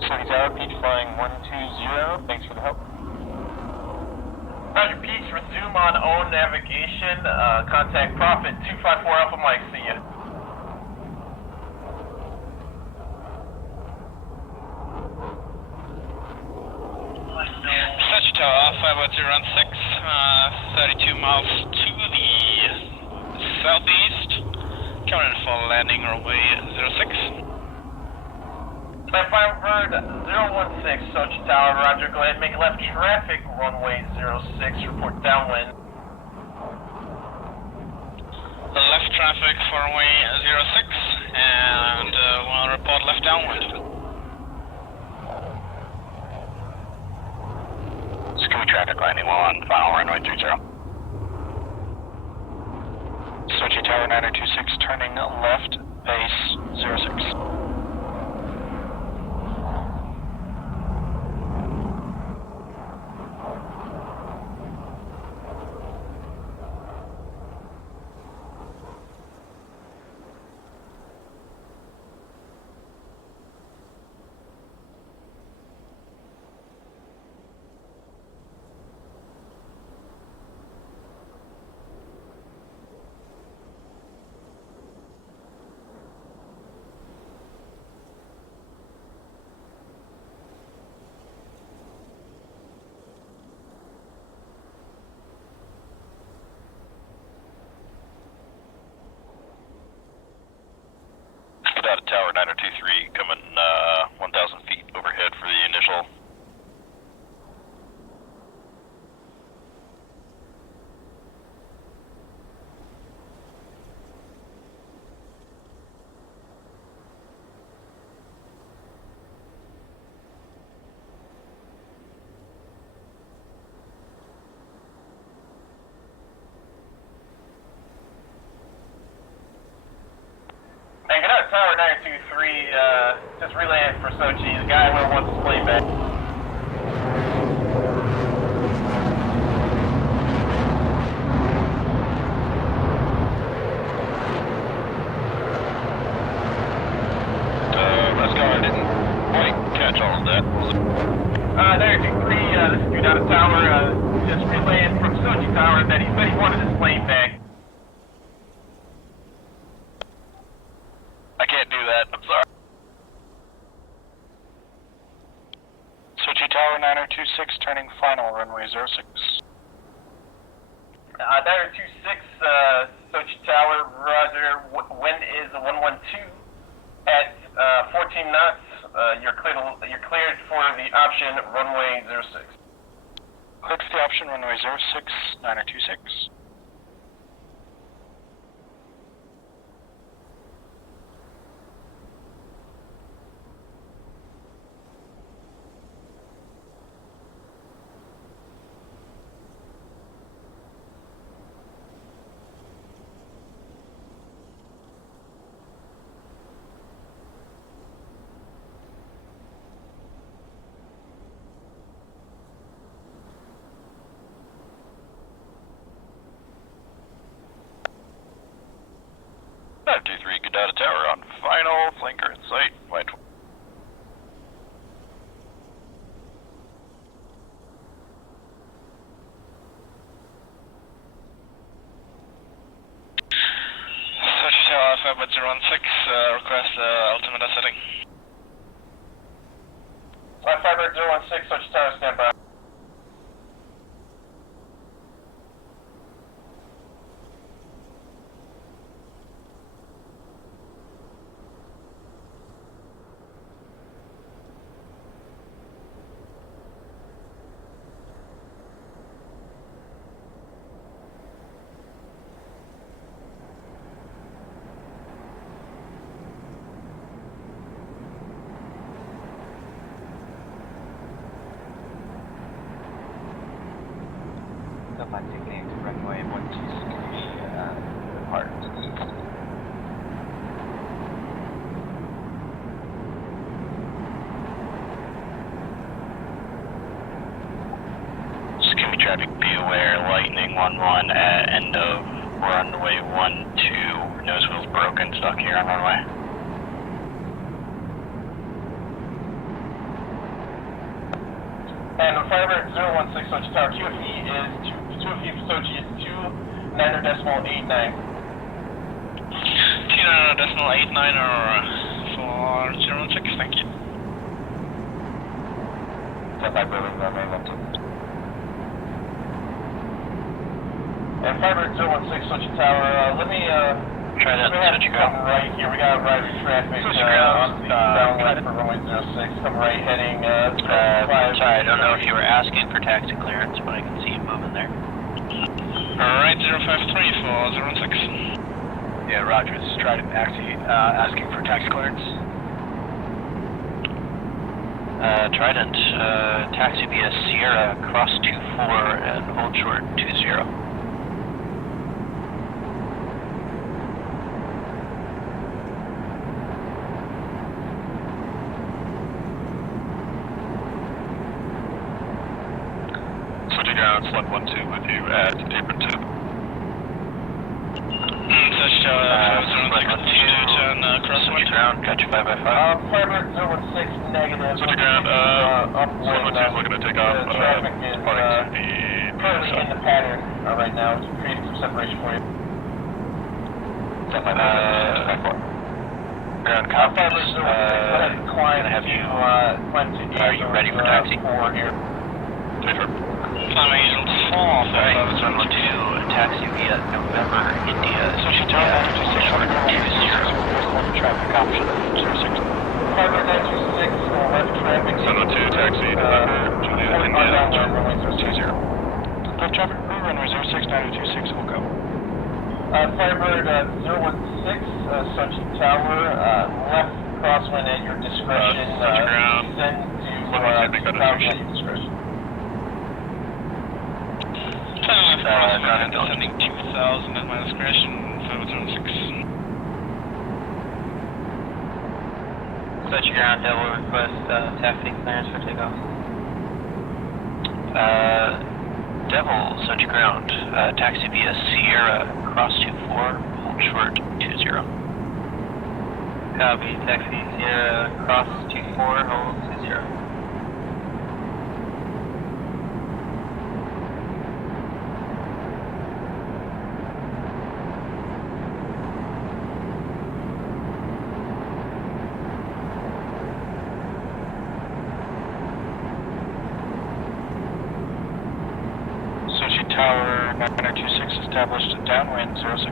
Sochi Tower, Peach flying 120, thanks for the help. Roger, Peach, resume on own navigation. Contact Prophet 254 Alpha Mike, see ya. Sochi Tower, 510 6, 32 miles to the southeast. Coming in for landing runway 06. Firebird 016 Sochi Tower, roger, go ahead and make left traffic, runway 06, report downwind. Left traffic for runway 06, and we'll report left downwind. Skimmy traffic lightning 1, final runway 30. Sochi Tower 9026 turning left, base 06. Out of tower 9023, coming 1,000 feet overhead for the initial. Hey, good out, Tower 923, just relaying for Sochi. The guy wants to play back. 06. Diner 26, Sochi Tower, roger, wind is 112 at 14 knots, you're cleared for the option runway 06. Cleared for the option runway 06, Niner 26. Get out of tower on final, flanker in sight, wind. Sochi Tower, Firebird 016, request altimeter setting. Firebird 016, Sochi Tower, stand by. I'm taking runway 123, depart to the east. Skimming traffic, be aware, lightning 11 at end of runway 12, nose wheel's broken, stuck here on runway. And Firebird 016, Sochi Tower, QFE is 2FE for Sochi is 29.89. 29.89 for 016, thank you. Stand by building runway 12. And Firebird 016, Sochi Tower, let me Try that, Sochi come ground. right here. We got rider traffic on the eastbound line for runway 06. Come right heading, Sorry, I don't know if you were asking for taxi clearance, but I can see you moving there. Alright, 053 for 06. Yeah, roger. This is Trident asking for taxi clearance. Trident, taxi via Sierra, cross 24 and hold short 20. Sochi ground, slug 12 with you at apron 2. Sochi Tower, 016, turn crosswind. Ground, got you 5x5. Firebird 016, negative. Sochi ground, slug 12 looking to take off, Traffic is departing to the currently in the pattern right now, to create some separation for you. Ground copy. Firebird 016, go ahead and climb Gonna have you, climb to are you ready for taxi? 4 here. Climbing Agent 4, Alright, 112, taxi via November, India, Sochi Tower, short 20. Traffic option 06. Firebird 926, left traffic. 702, taxi, November, Juliet, India, 20. Left traffic, runway 06, Niner 26, we'll go. Firebird 016, Sochi Tower, left crosswind at your discretion. Sochi ground. Send to 2000 at your discretion. Descending 2000 at my discretion, 506. Sochi ground, Devil request taxi clearance for takeoff. Devil, Sochi ground, taxi via Sierra, cross 24, hold short 20. Copy, taxi Sierra, cross 24, hold 20. 926 established downwind 06.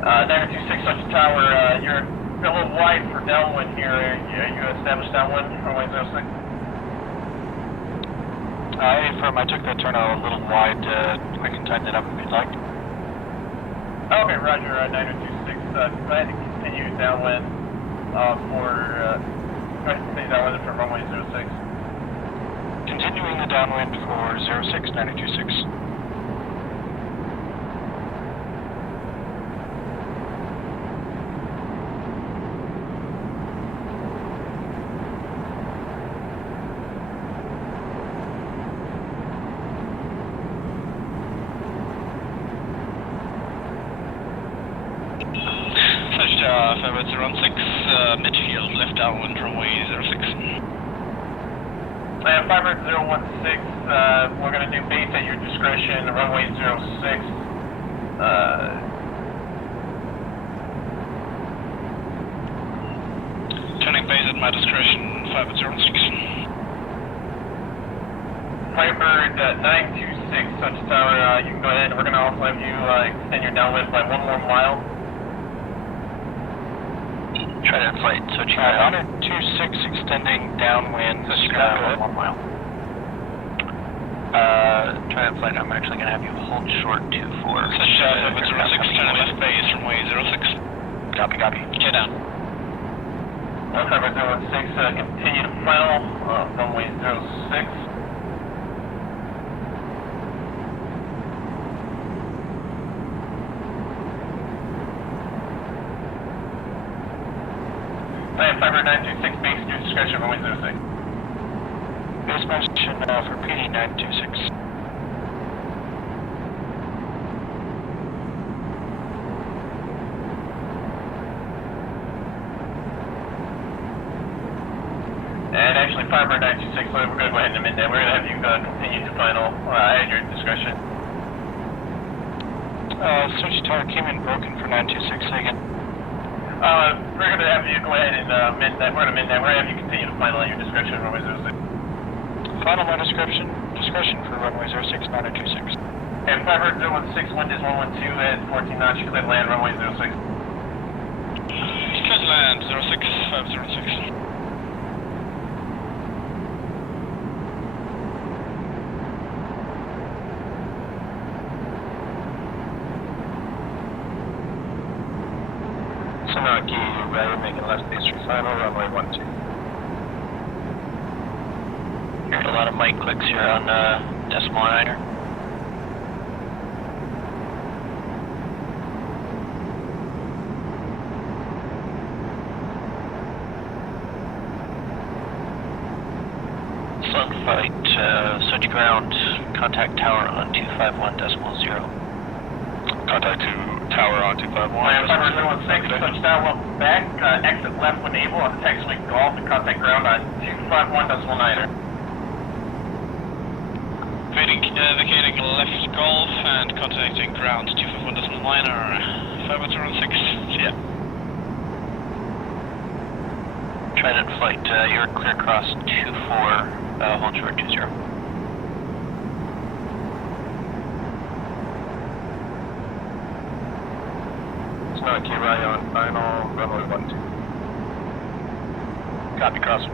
926 Sochi Tower, you're a little wide for downwind here. You established downwind, runway 06? Affirm, I took that turn out a little wide. I can tighten it up if you'd like. Okay, roger, 926. Go ahead and continue downwind for runway 06. Continuing the downwind for 06, 926. Firebird 06, midfield, left downwind, runway 06. Firebird 016, we're going to do base at your discretion, runway 06. Turning base at my discretion, Firebird 06. Firebird 926, Sochi Tower, you can go ahead. We're going to also have you extend your downwind by 1 more mile. Trident flight, Sochi Ground. 926 extending downwind. Sochi Ground, 1 mile. Trident flight, I'm actually going to have you hold short 24. Sochi Firebird 06, turning left base, runway 06. Copy. Get down. Firebird 016, continue to final, runway 06. Firebird 926, base at your discretion, runway 06. Base motion for PD 926. And actually, Firebird 926, we're going to go ahead and amend that. We're going to have you continue to final at your discretion. Sochi Tower came in broken for 926, say again. We're going to have you go ahead and amend that. We're going to amend that. We're going to have you continue to final at your discretion, runway 06. Final my discretion for runway 06, 926. And Firebird 016, wind is 112 at 14 knots. You clear to land, runway 06. Clear to land, 06, 506. Sonaki, we're making left base for final, runway 12. Heard a lot of mic clicks here on decimal niner. Slug fight, Sochi Ground, contact tower on 251.0. Contact to tower on 251. Firebird 016, touchdown, welcome back. Exit left when able on taxiway Golf and contact ground on 251.9. Vacating left Golf and contacting ground 251.9. Firebird 06, yeah. Trident flight, you're clear cross 24, hold short 20. Sonaki, right on final, runway 12. Copy cross.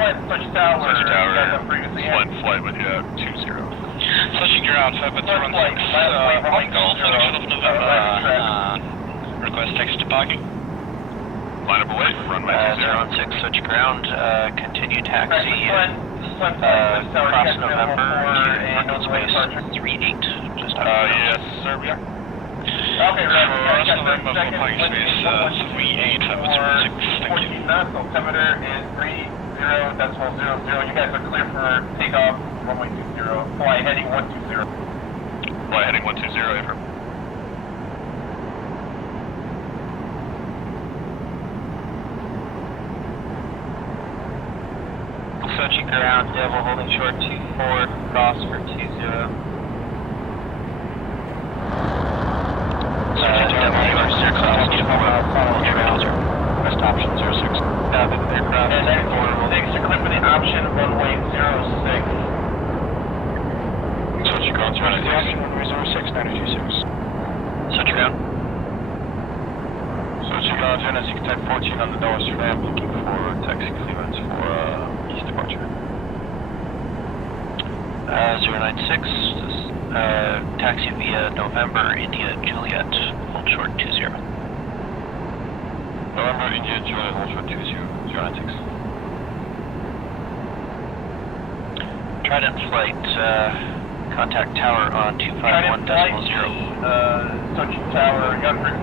Sochi Tower, Sochi Tower, previously flight with you at 20. Sochi Ground, Firebird 06, Golf, selection of November, request text to parking. Line up away, runway 20. 06, Sochi Ground, continue taxi, cross November, to space 38, just out of Yes, sir, we are. Okay, right. Cross November for parking space 38, Firebird 06, thank you. 14 knots, altimeter is 30.00. You guys are clear for takeoff, runway 20. Fly heading 120. Fly heading 120, affirm. Sochi Ground, Devil holding short 24, cross for 20. Sochi Devil, you are circling 24, west option 06. Aircraft And then 6 to clear for the option, runway 06. Sochi Sochi ground. Sochi ground, Genesis type 14 on the nose ramp, looking for taxi clearance for east departure. 096, taxi via November, India, Juliet, hold short 20. November, India, Juliet, hold short 20, 096. Trident flight, contact tower on 251.0. Sochi tower, Gunford.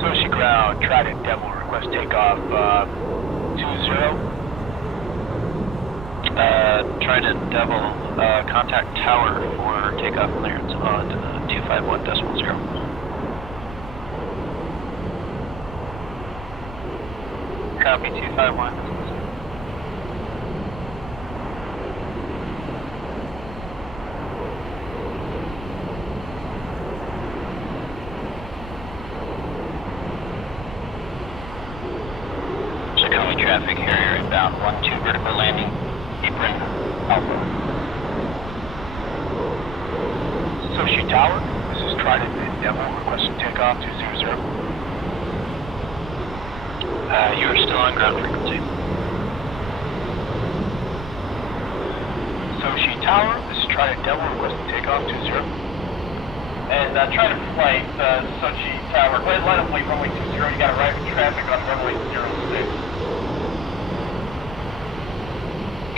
Sochi ground, Trident Devil, request takeoff 20. Trident Devil, contact tower for takeoff clearance on 251.0. Copy 251. Chicago traffic, Harrier inbound, 12 vertical landing, apron, Alpha. Sochi Tower, this is Trident Devil, requesting takeoff 200. You are still on ground frequency. Sochi Tower, this is Trident Devil, requesting takeoff 20. And Trident flight, Sochi tower, go ahead, line up, wait, runway 20, you got arriving traffic on runway 06.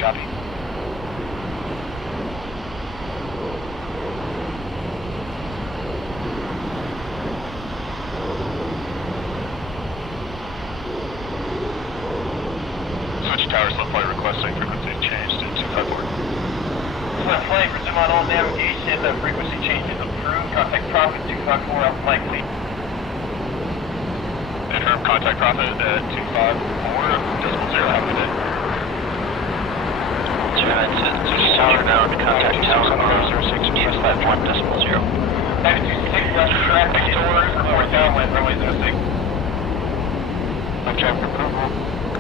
Copy. Sochi tower, slow flight requesting frequency changed to 254. Slow flight, resume on all navigation, frequency change is approved, contact profit 254, Alpha Mike Lee. Confirm contact profit at 254.0, have a good day. 096, tower bound, contact tower on 251.0. 926 west traffic stores, report downwind, runway 06. Left traffic approval.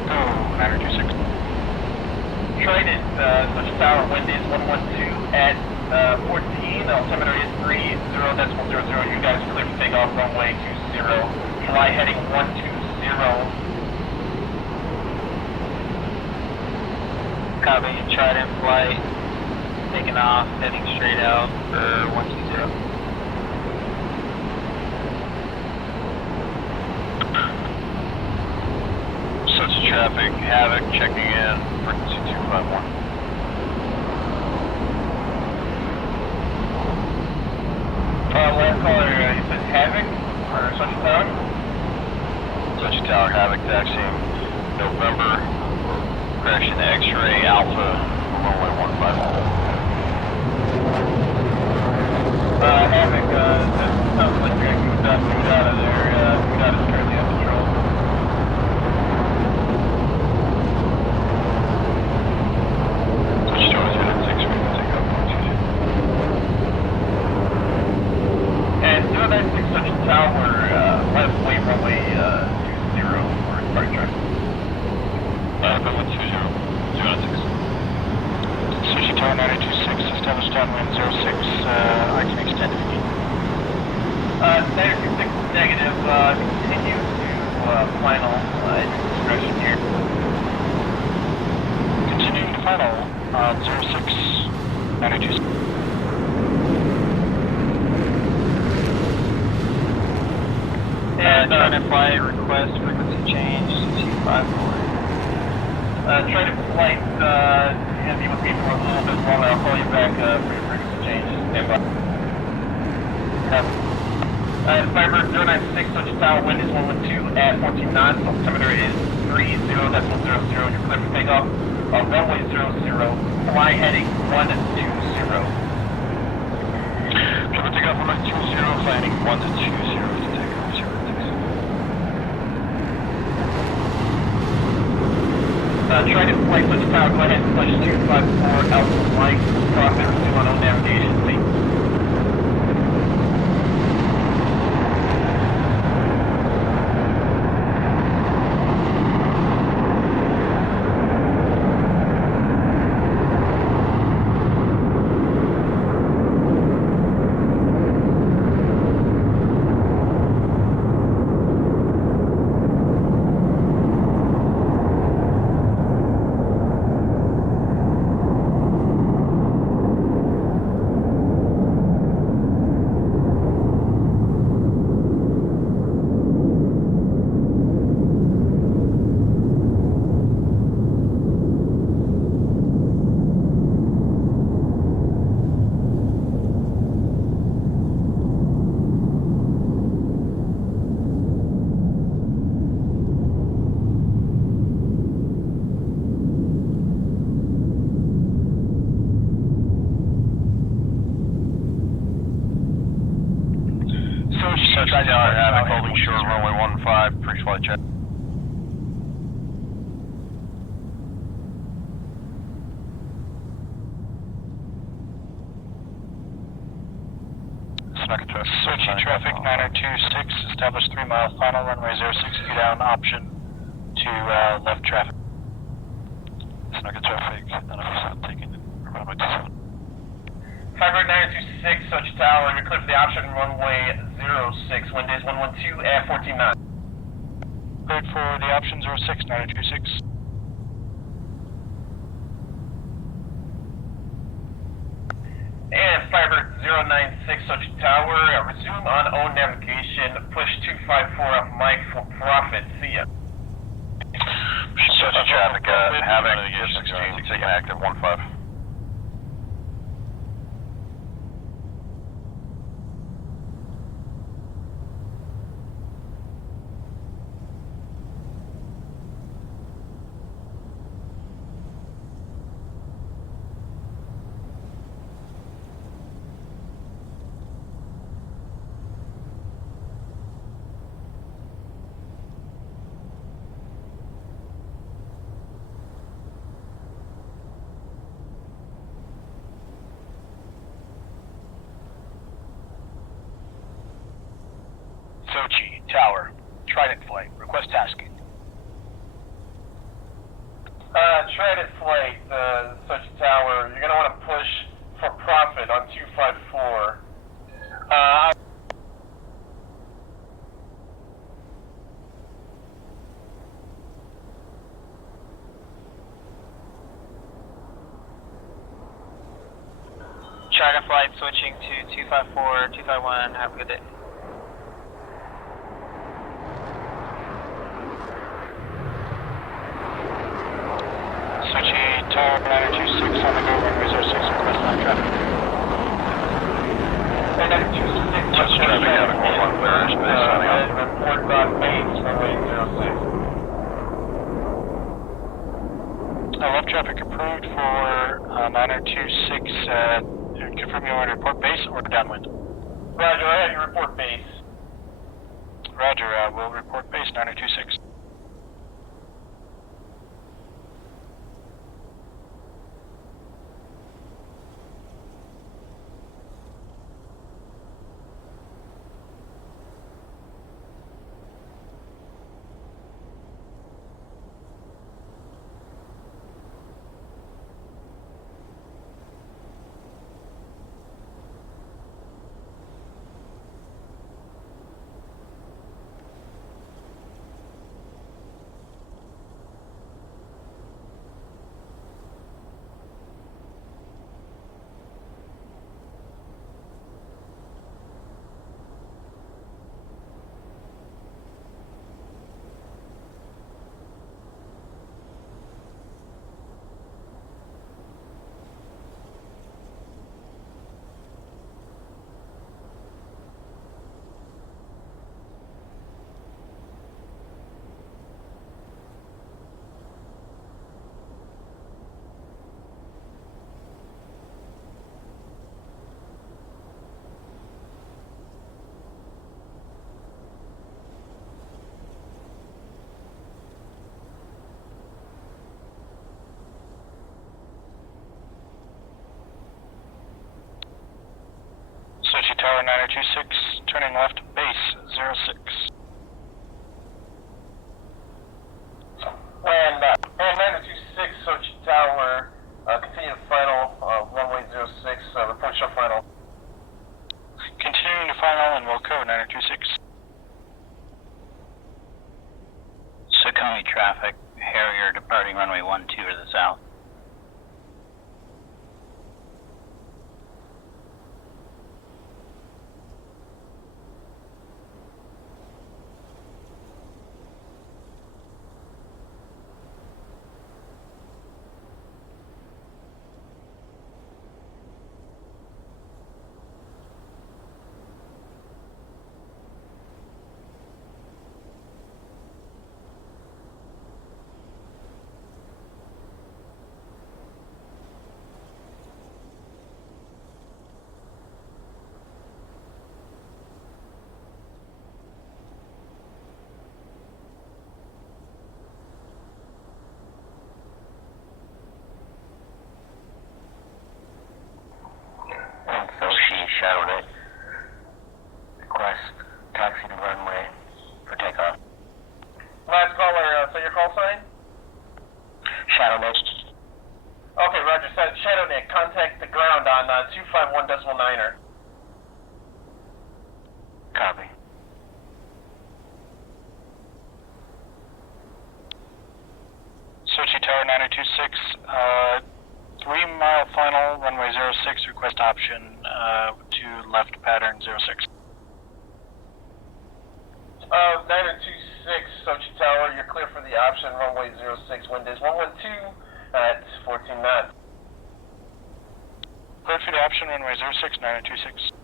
Go, 926. Trident, Sochi tower, wind is 112 at 14, altimeter is 30.00, you guys clear to take off runway 20, fly heading 120. Copy, Trident flight, taking off, heading straight out for 120. Sochi traffic, Havoc, checking in, frequency 251. Last caller, you said Havoc, or Sochi Tower? Sochi Tower, Havoc, taxiing November, correction X-ray Alpha, runway 151. Havoc, that sounds like you're moved out of there, moved out of currently on control. Sochi Tower, 096, we can take up 120. And 096 Sochi Tower, left wing runway 20 for departure. Runway 20, 096. Sochi Tower 926, established downwind 06, I can extend if you need. 926 negative, continue to final discretion here. Continuing to final on 06, 926. And Trident flight request frequency change to 254. Trident flight, you're going to be with me for a little bit longer. I'll call you back for your frequency change. Stand by. Firebird 096, Sochi Tower, wind is 112 at 14 knots, altimeter is 30.00, you're clear for takeoff, runway 00, fly heading 120. Clear for takeoff, runway 20, fly heading 120 to takeoff, 0. Trident flight, Sochi Tower, go ahead and push 254 out to Mike, profit, resume on own navigation, please. Sochi Tower, Havoc, holding short, runway 15, pre-flight check. Sochi traffic 926, establish 3 mile final, runway 06, down, option to left traffic. Snugger traffic, none of us have taken runway 27. Firebird 926, Sochi Tower, you're clear for the option runway 06, wind is 112 at 14 knots. Cleared for the option 06, 926. And Firebird 096, Sochi Tower, resume on own navigation, push 254 off Mike for profit, see ya. Sochi traffic, Havoc, 16, taking active 15. Sochi Tower, Trident flight, request tasking. Trident flight, Sochi Tower, you're going to want to push for profit on 254. Trident flight switching to 254, 251, have a good day. Sochi Tower 926 on the go, runway 06, request line traffic. 926, Sochi traffic, Havoc, 11, clear airspace, signing off. report on base, runway 06. Left traffic approved for 9026, confirm you want to report base or downwind? Roger, I have your report base. Roger, we'll report base 9026. Tower 9026, turning left, base 06. And 9026, Sochi Tower, continue final, runway 06, report show final. Continuing to final and Wilco 9026. Sochi traffic, Harrier departing runway 12 to the south. Shadowed it. Request taxi to runway for takeoff. Last caller, say your call sign? Shadowed it. Okay, Roger. Shadow Nick, contact the ground on 251.9er. Copy. Sochi Tower 9026, 3 mile final, runway 06, request option to left pattern 06. 9026, Sochi Tower, you're clear for the option, runway 06, wind is 112 at 14 knots. Cleared for the option, runway 06, 9026.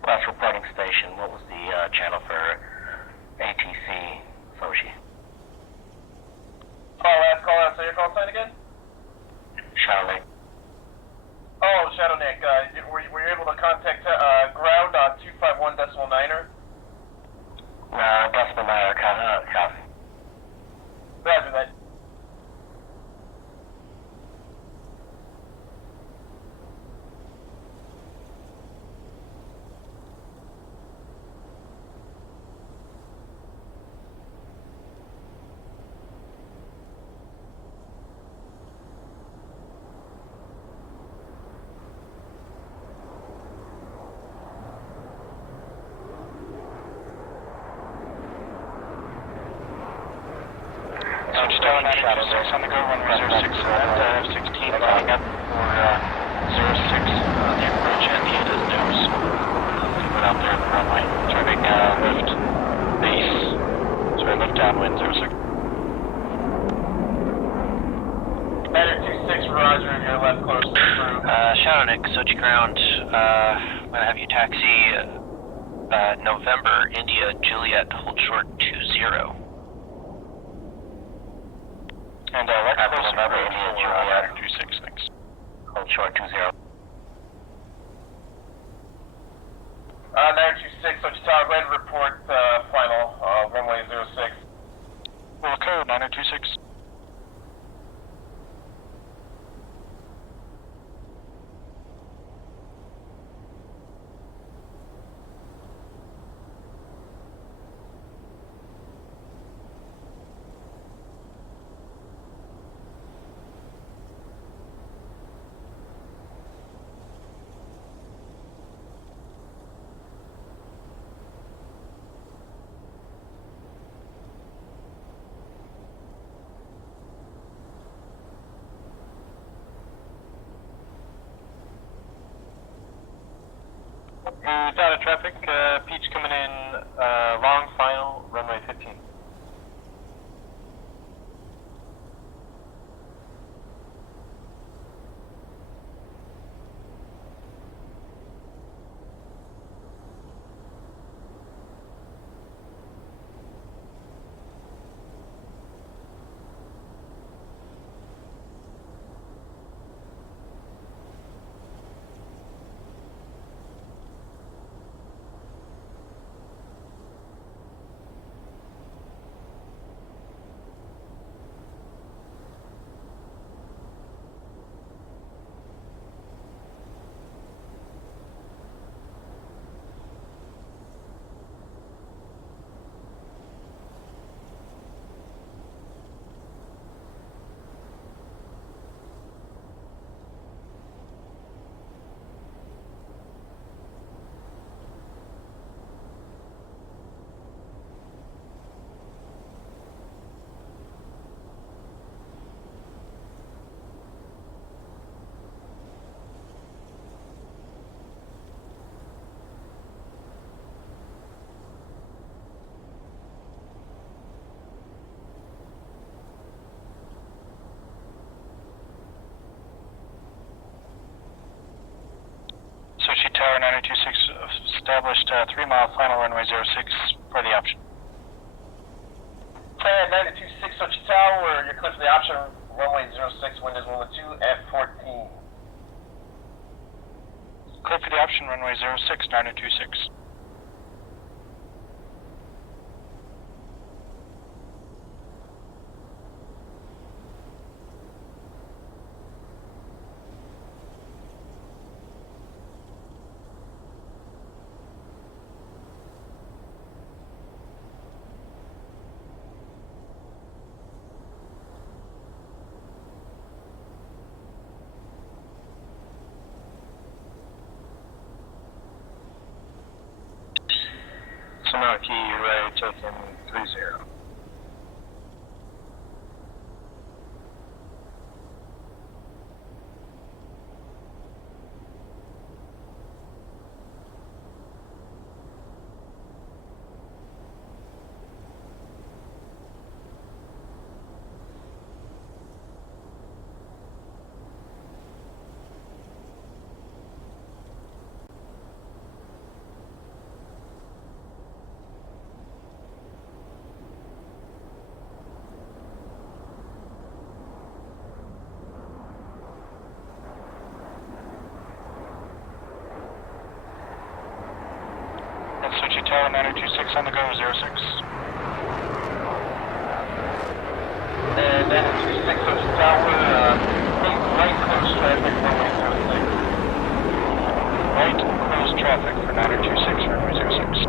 Last reporting station, what was the channel for ATC Sochi? Last caller, say your call sign again? Shadow Nick. Oh, Shadow Nick, were you able to contact ground on 251.9er? Decimal 9er, copy. Roger that. Sochi Tower 9026 on the go, runway 06 at 16, coming up for 06, the approach and the end is nose. Put out there on the runway, turning lift base, sorry, lift downwind 06. 9026, Roger, your left close through. Shadow Nick, Sochi ground, I'm gonna have you taxi November, India, Juliet, hold short 20. And left close November, India, Juliet, 26, thanks. hold short 20. 926, Sochi Tower, go ahead and report final, runway 06. Well, code 9026. Who's out of traffic? Peach coming in, long final, runway 15. Sochi Tower 926 established 3 mile final runway 06 for the option. Plan 926 Sochi Tower, you're clear for the option, runway 06, wind is 112 at 14. Clear for the option, runway 06, 926. Sonaki, right, taking 30. Sochi Tower 926 on the go, 06. And 926 Sochi Tower, right close traffic, runway 06. Right, close traffic for 926, runway 06.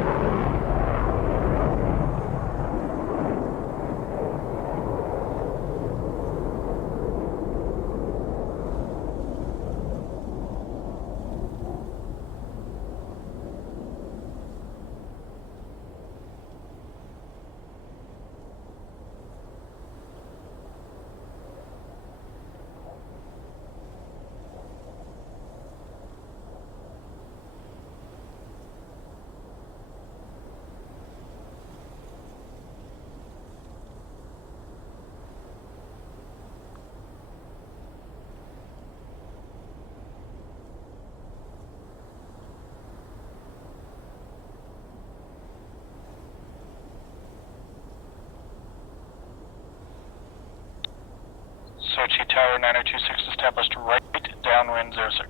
Sochi Tower 9026 established right, downwind 06.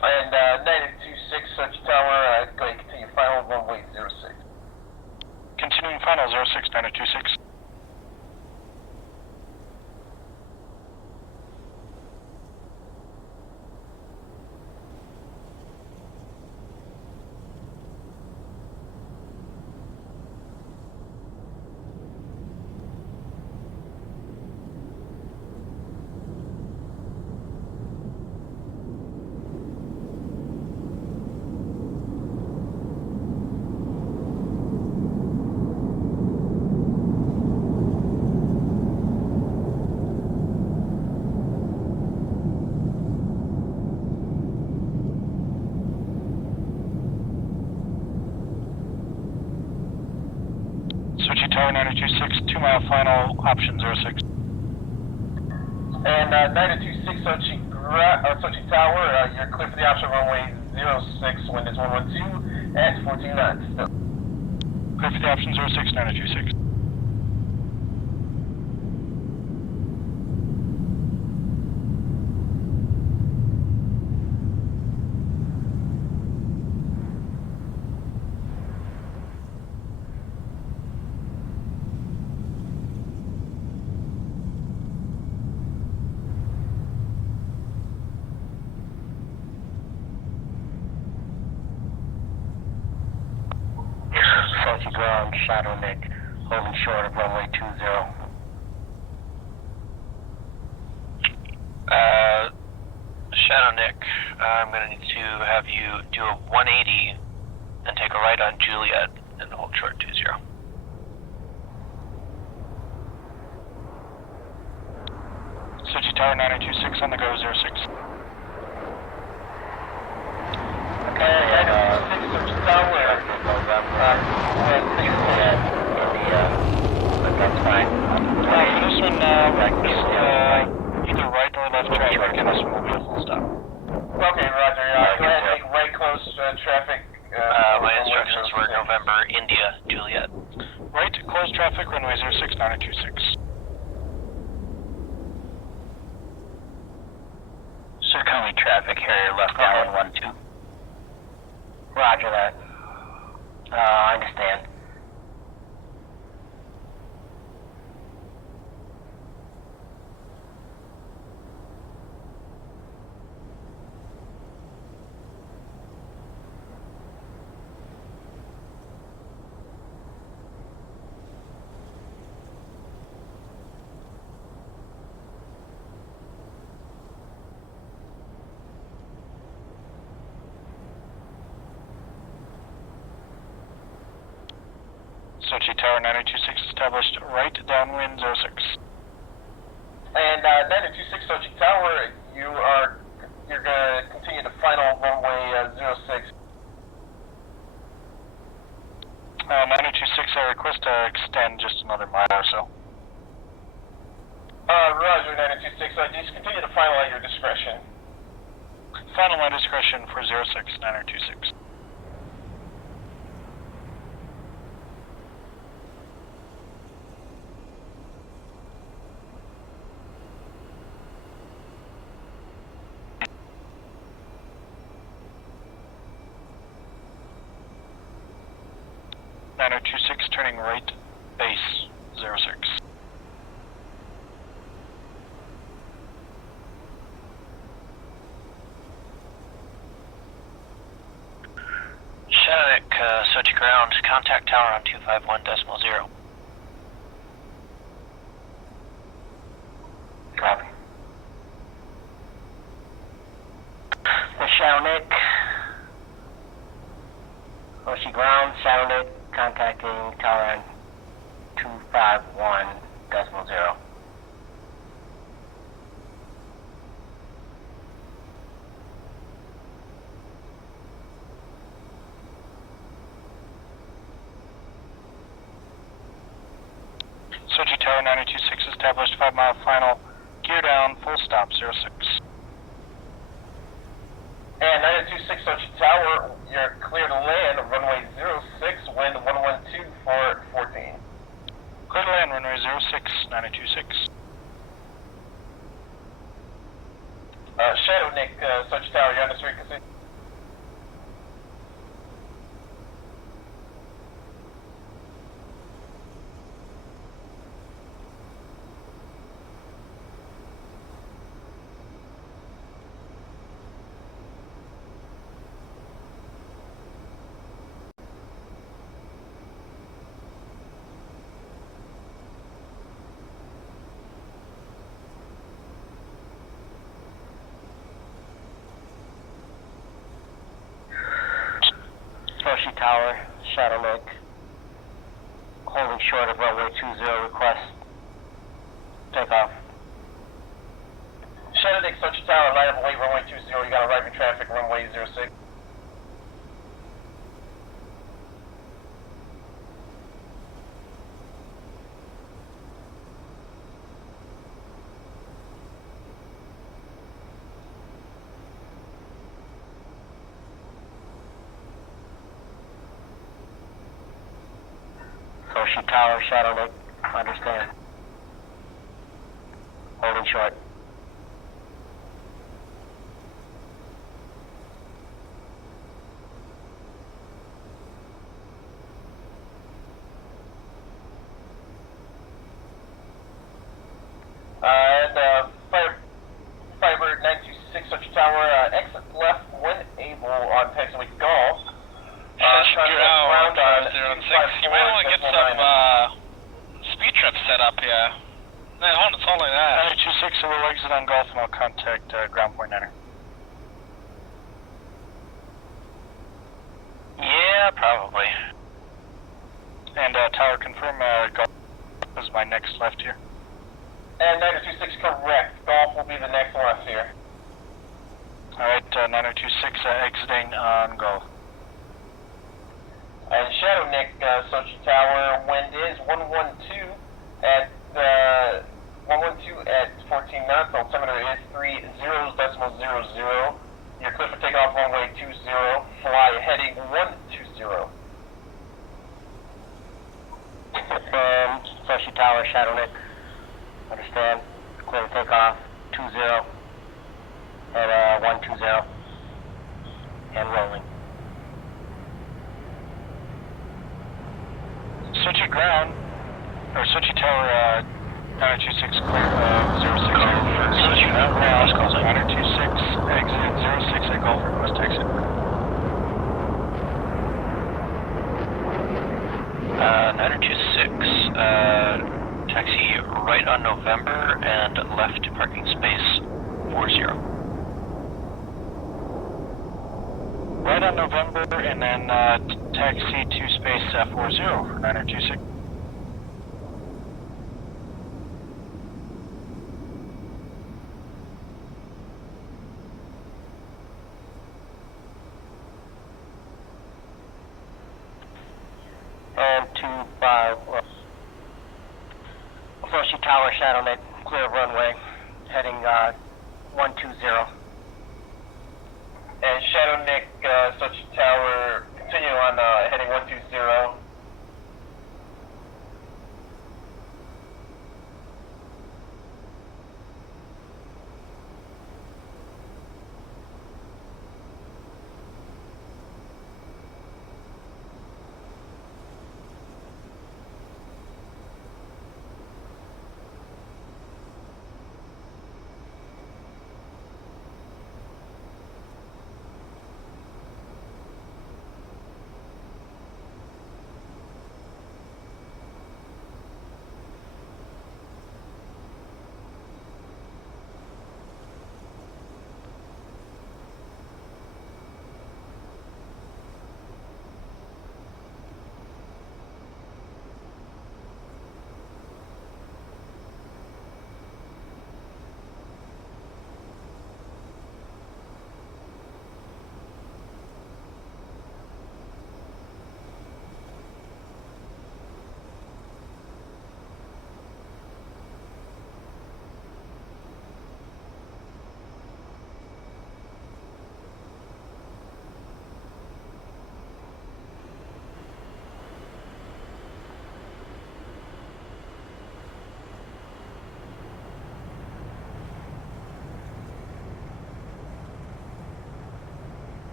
And 926 Sochi Tower, go ahead and continue final, runway 06. Continuing final 06, 926. Tower 926, 2 mile final, option 06. And 926 Sochi Tower, you're clear for the option runway 06, wind is 112 at 14 knots. Clear for the option 06, 926. Sochi ground, Shadow Nick, holding short of runway 20. Shadow Nick, I'm going to need to have you do a 180 and take a right on Juliet and hold short 20. Sochi Tower 926 on the go 06. Okay, 926 Sochi Tower, But that's fine. For this one, either right or left traffic, and this one will be a full stop. Okay, Roger. Go ahead and make right close traffic. My instructions were November, India, Juliet. Right, close traffic, runway 06, 926. Circling traffic, Harrier left down 12. Roger that. I understand. Sochi Tower 926 established right downwind 06. And 926 Sochi Tower, you're going to continue to final runway 06. 926, I request to extend just another mile or so. Roger, 926. Just continue to final at your discretion. Final my discretion for 06, 926. Turning right, base 06. Shadow Nick, Sochi ground, contact tower on 251.0. Copy. Shadow Nick, Sochi ground, Shadow Nick, contacting tower on 251.0. Sochi Tower 926 established 5 mile final, gear down, full stop 06. And 926 Sochi Tower, you're clear to land, runway 06, wind 112 for 14. Clear to land, runway 06, 926. Shadow Nick, Sochi Tower, you're on this frequency. Sochi Tower, Shadow Nick, holding short of runway 20, request takeoff. Shadow Nick, Sochi Tower, line up await, runway 20, you got arriving traffic, runway 06. Sochi Tower, Shadow Lake, understand. Holding short. Fiber 926 Sochi Tower, exit left when able on taxiway Golf. You're out, 506. You might want to get some speed trips set up here. Man, it's all like that. 926, so we'll exit on Golf and I'll contact ground point 9er. Yeah, probably. And Tower, confirm Golf is my next left here. And 926 correct. Golf will be the next left here. Alright, 926 exiting on Golf. And Shadow Nick, Sochi Tower, wind is 112 at 14 knots. Altimeter is 30.00. You're clear for takeoff runway 20. Fly heading 120. Sochi Tower, Shadow Nick, understand. Clear to takeoff 20 at 120 and rolling. Sochi ground, or Sochi Tower, 926 clear, 06. Sochi ground, 926 exit 06 at Golf, request exit. 926, taxi right on November and left to parking space 40. Right on November and then taxi to space 40 for 926. And 25. Sochi Tower, Shadow Nick, clear of runway, heading 120. And Shadow Nick, Sochi Tower, continue on heading 120.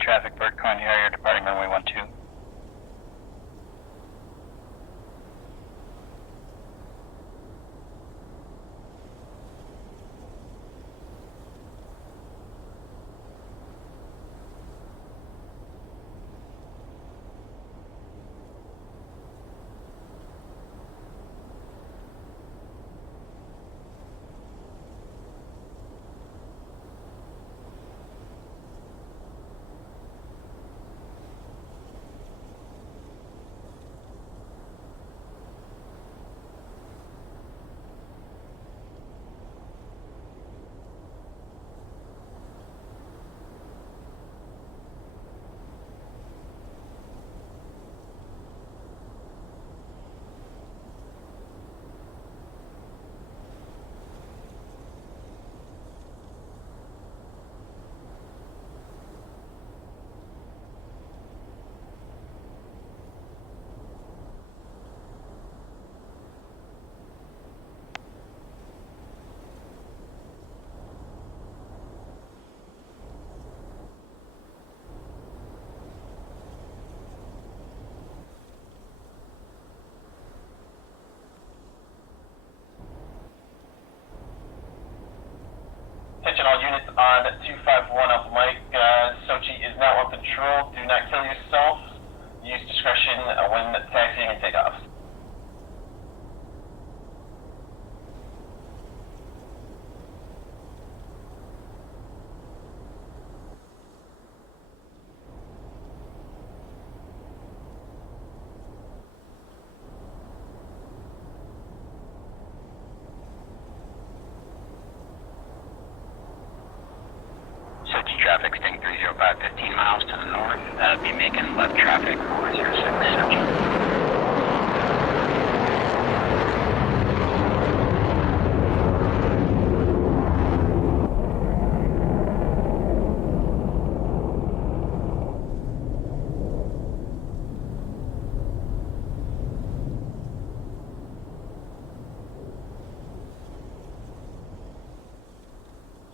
Traffic, Bird Coin Harrier, departing runway 12. Attention all units on 251 Alpha Mike. Sochi is now on patrol. Do not kill yourself. Use discretion when taxiing and takeoffs. Sochi traffic, sting 305, 15 miles to the north. Be making left traffic, 406 Sochi.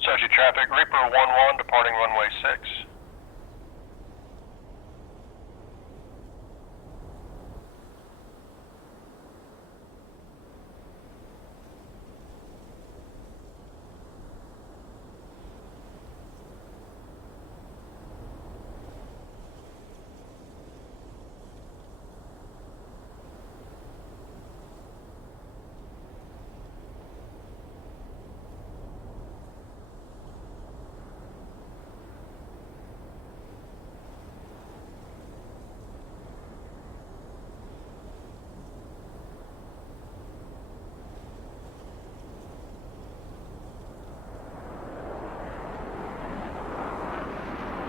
Sochi traffic, Reaper 11 departing runway 6.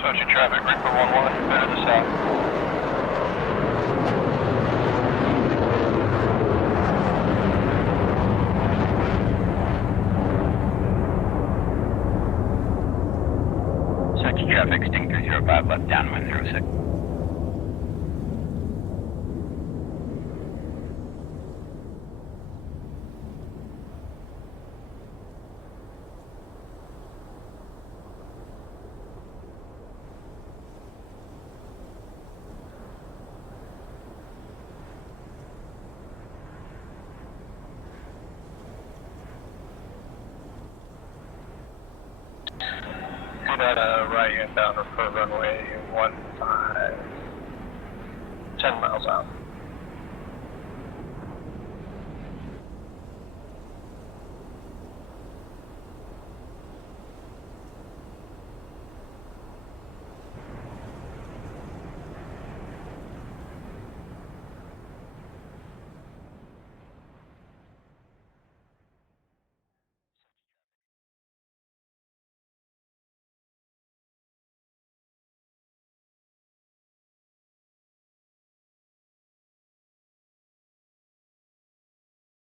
Sochi traffic, Reaper 11, better to the south. Sochi traffic, sting 305, left downwind 06. Good right inbound for runway 15, 10 miles out.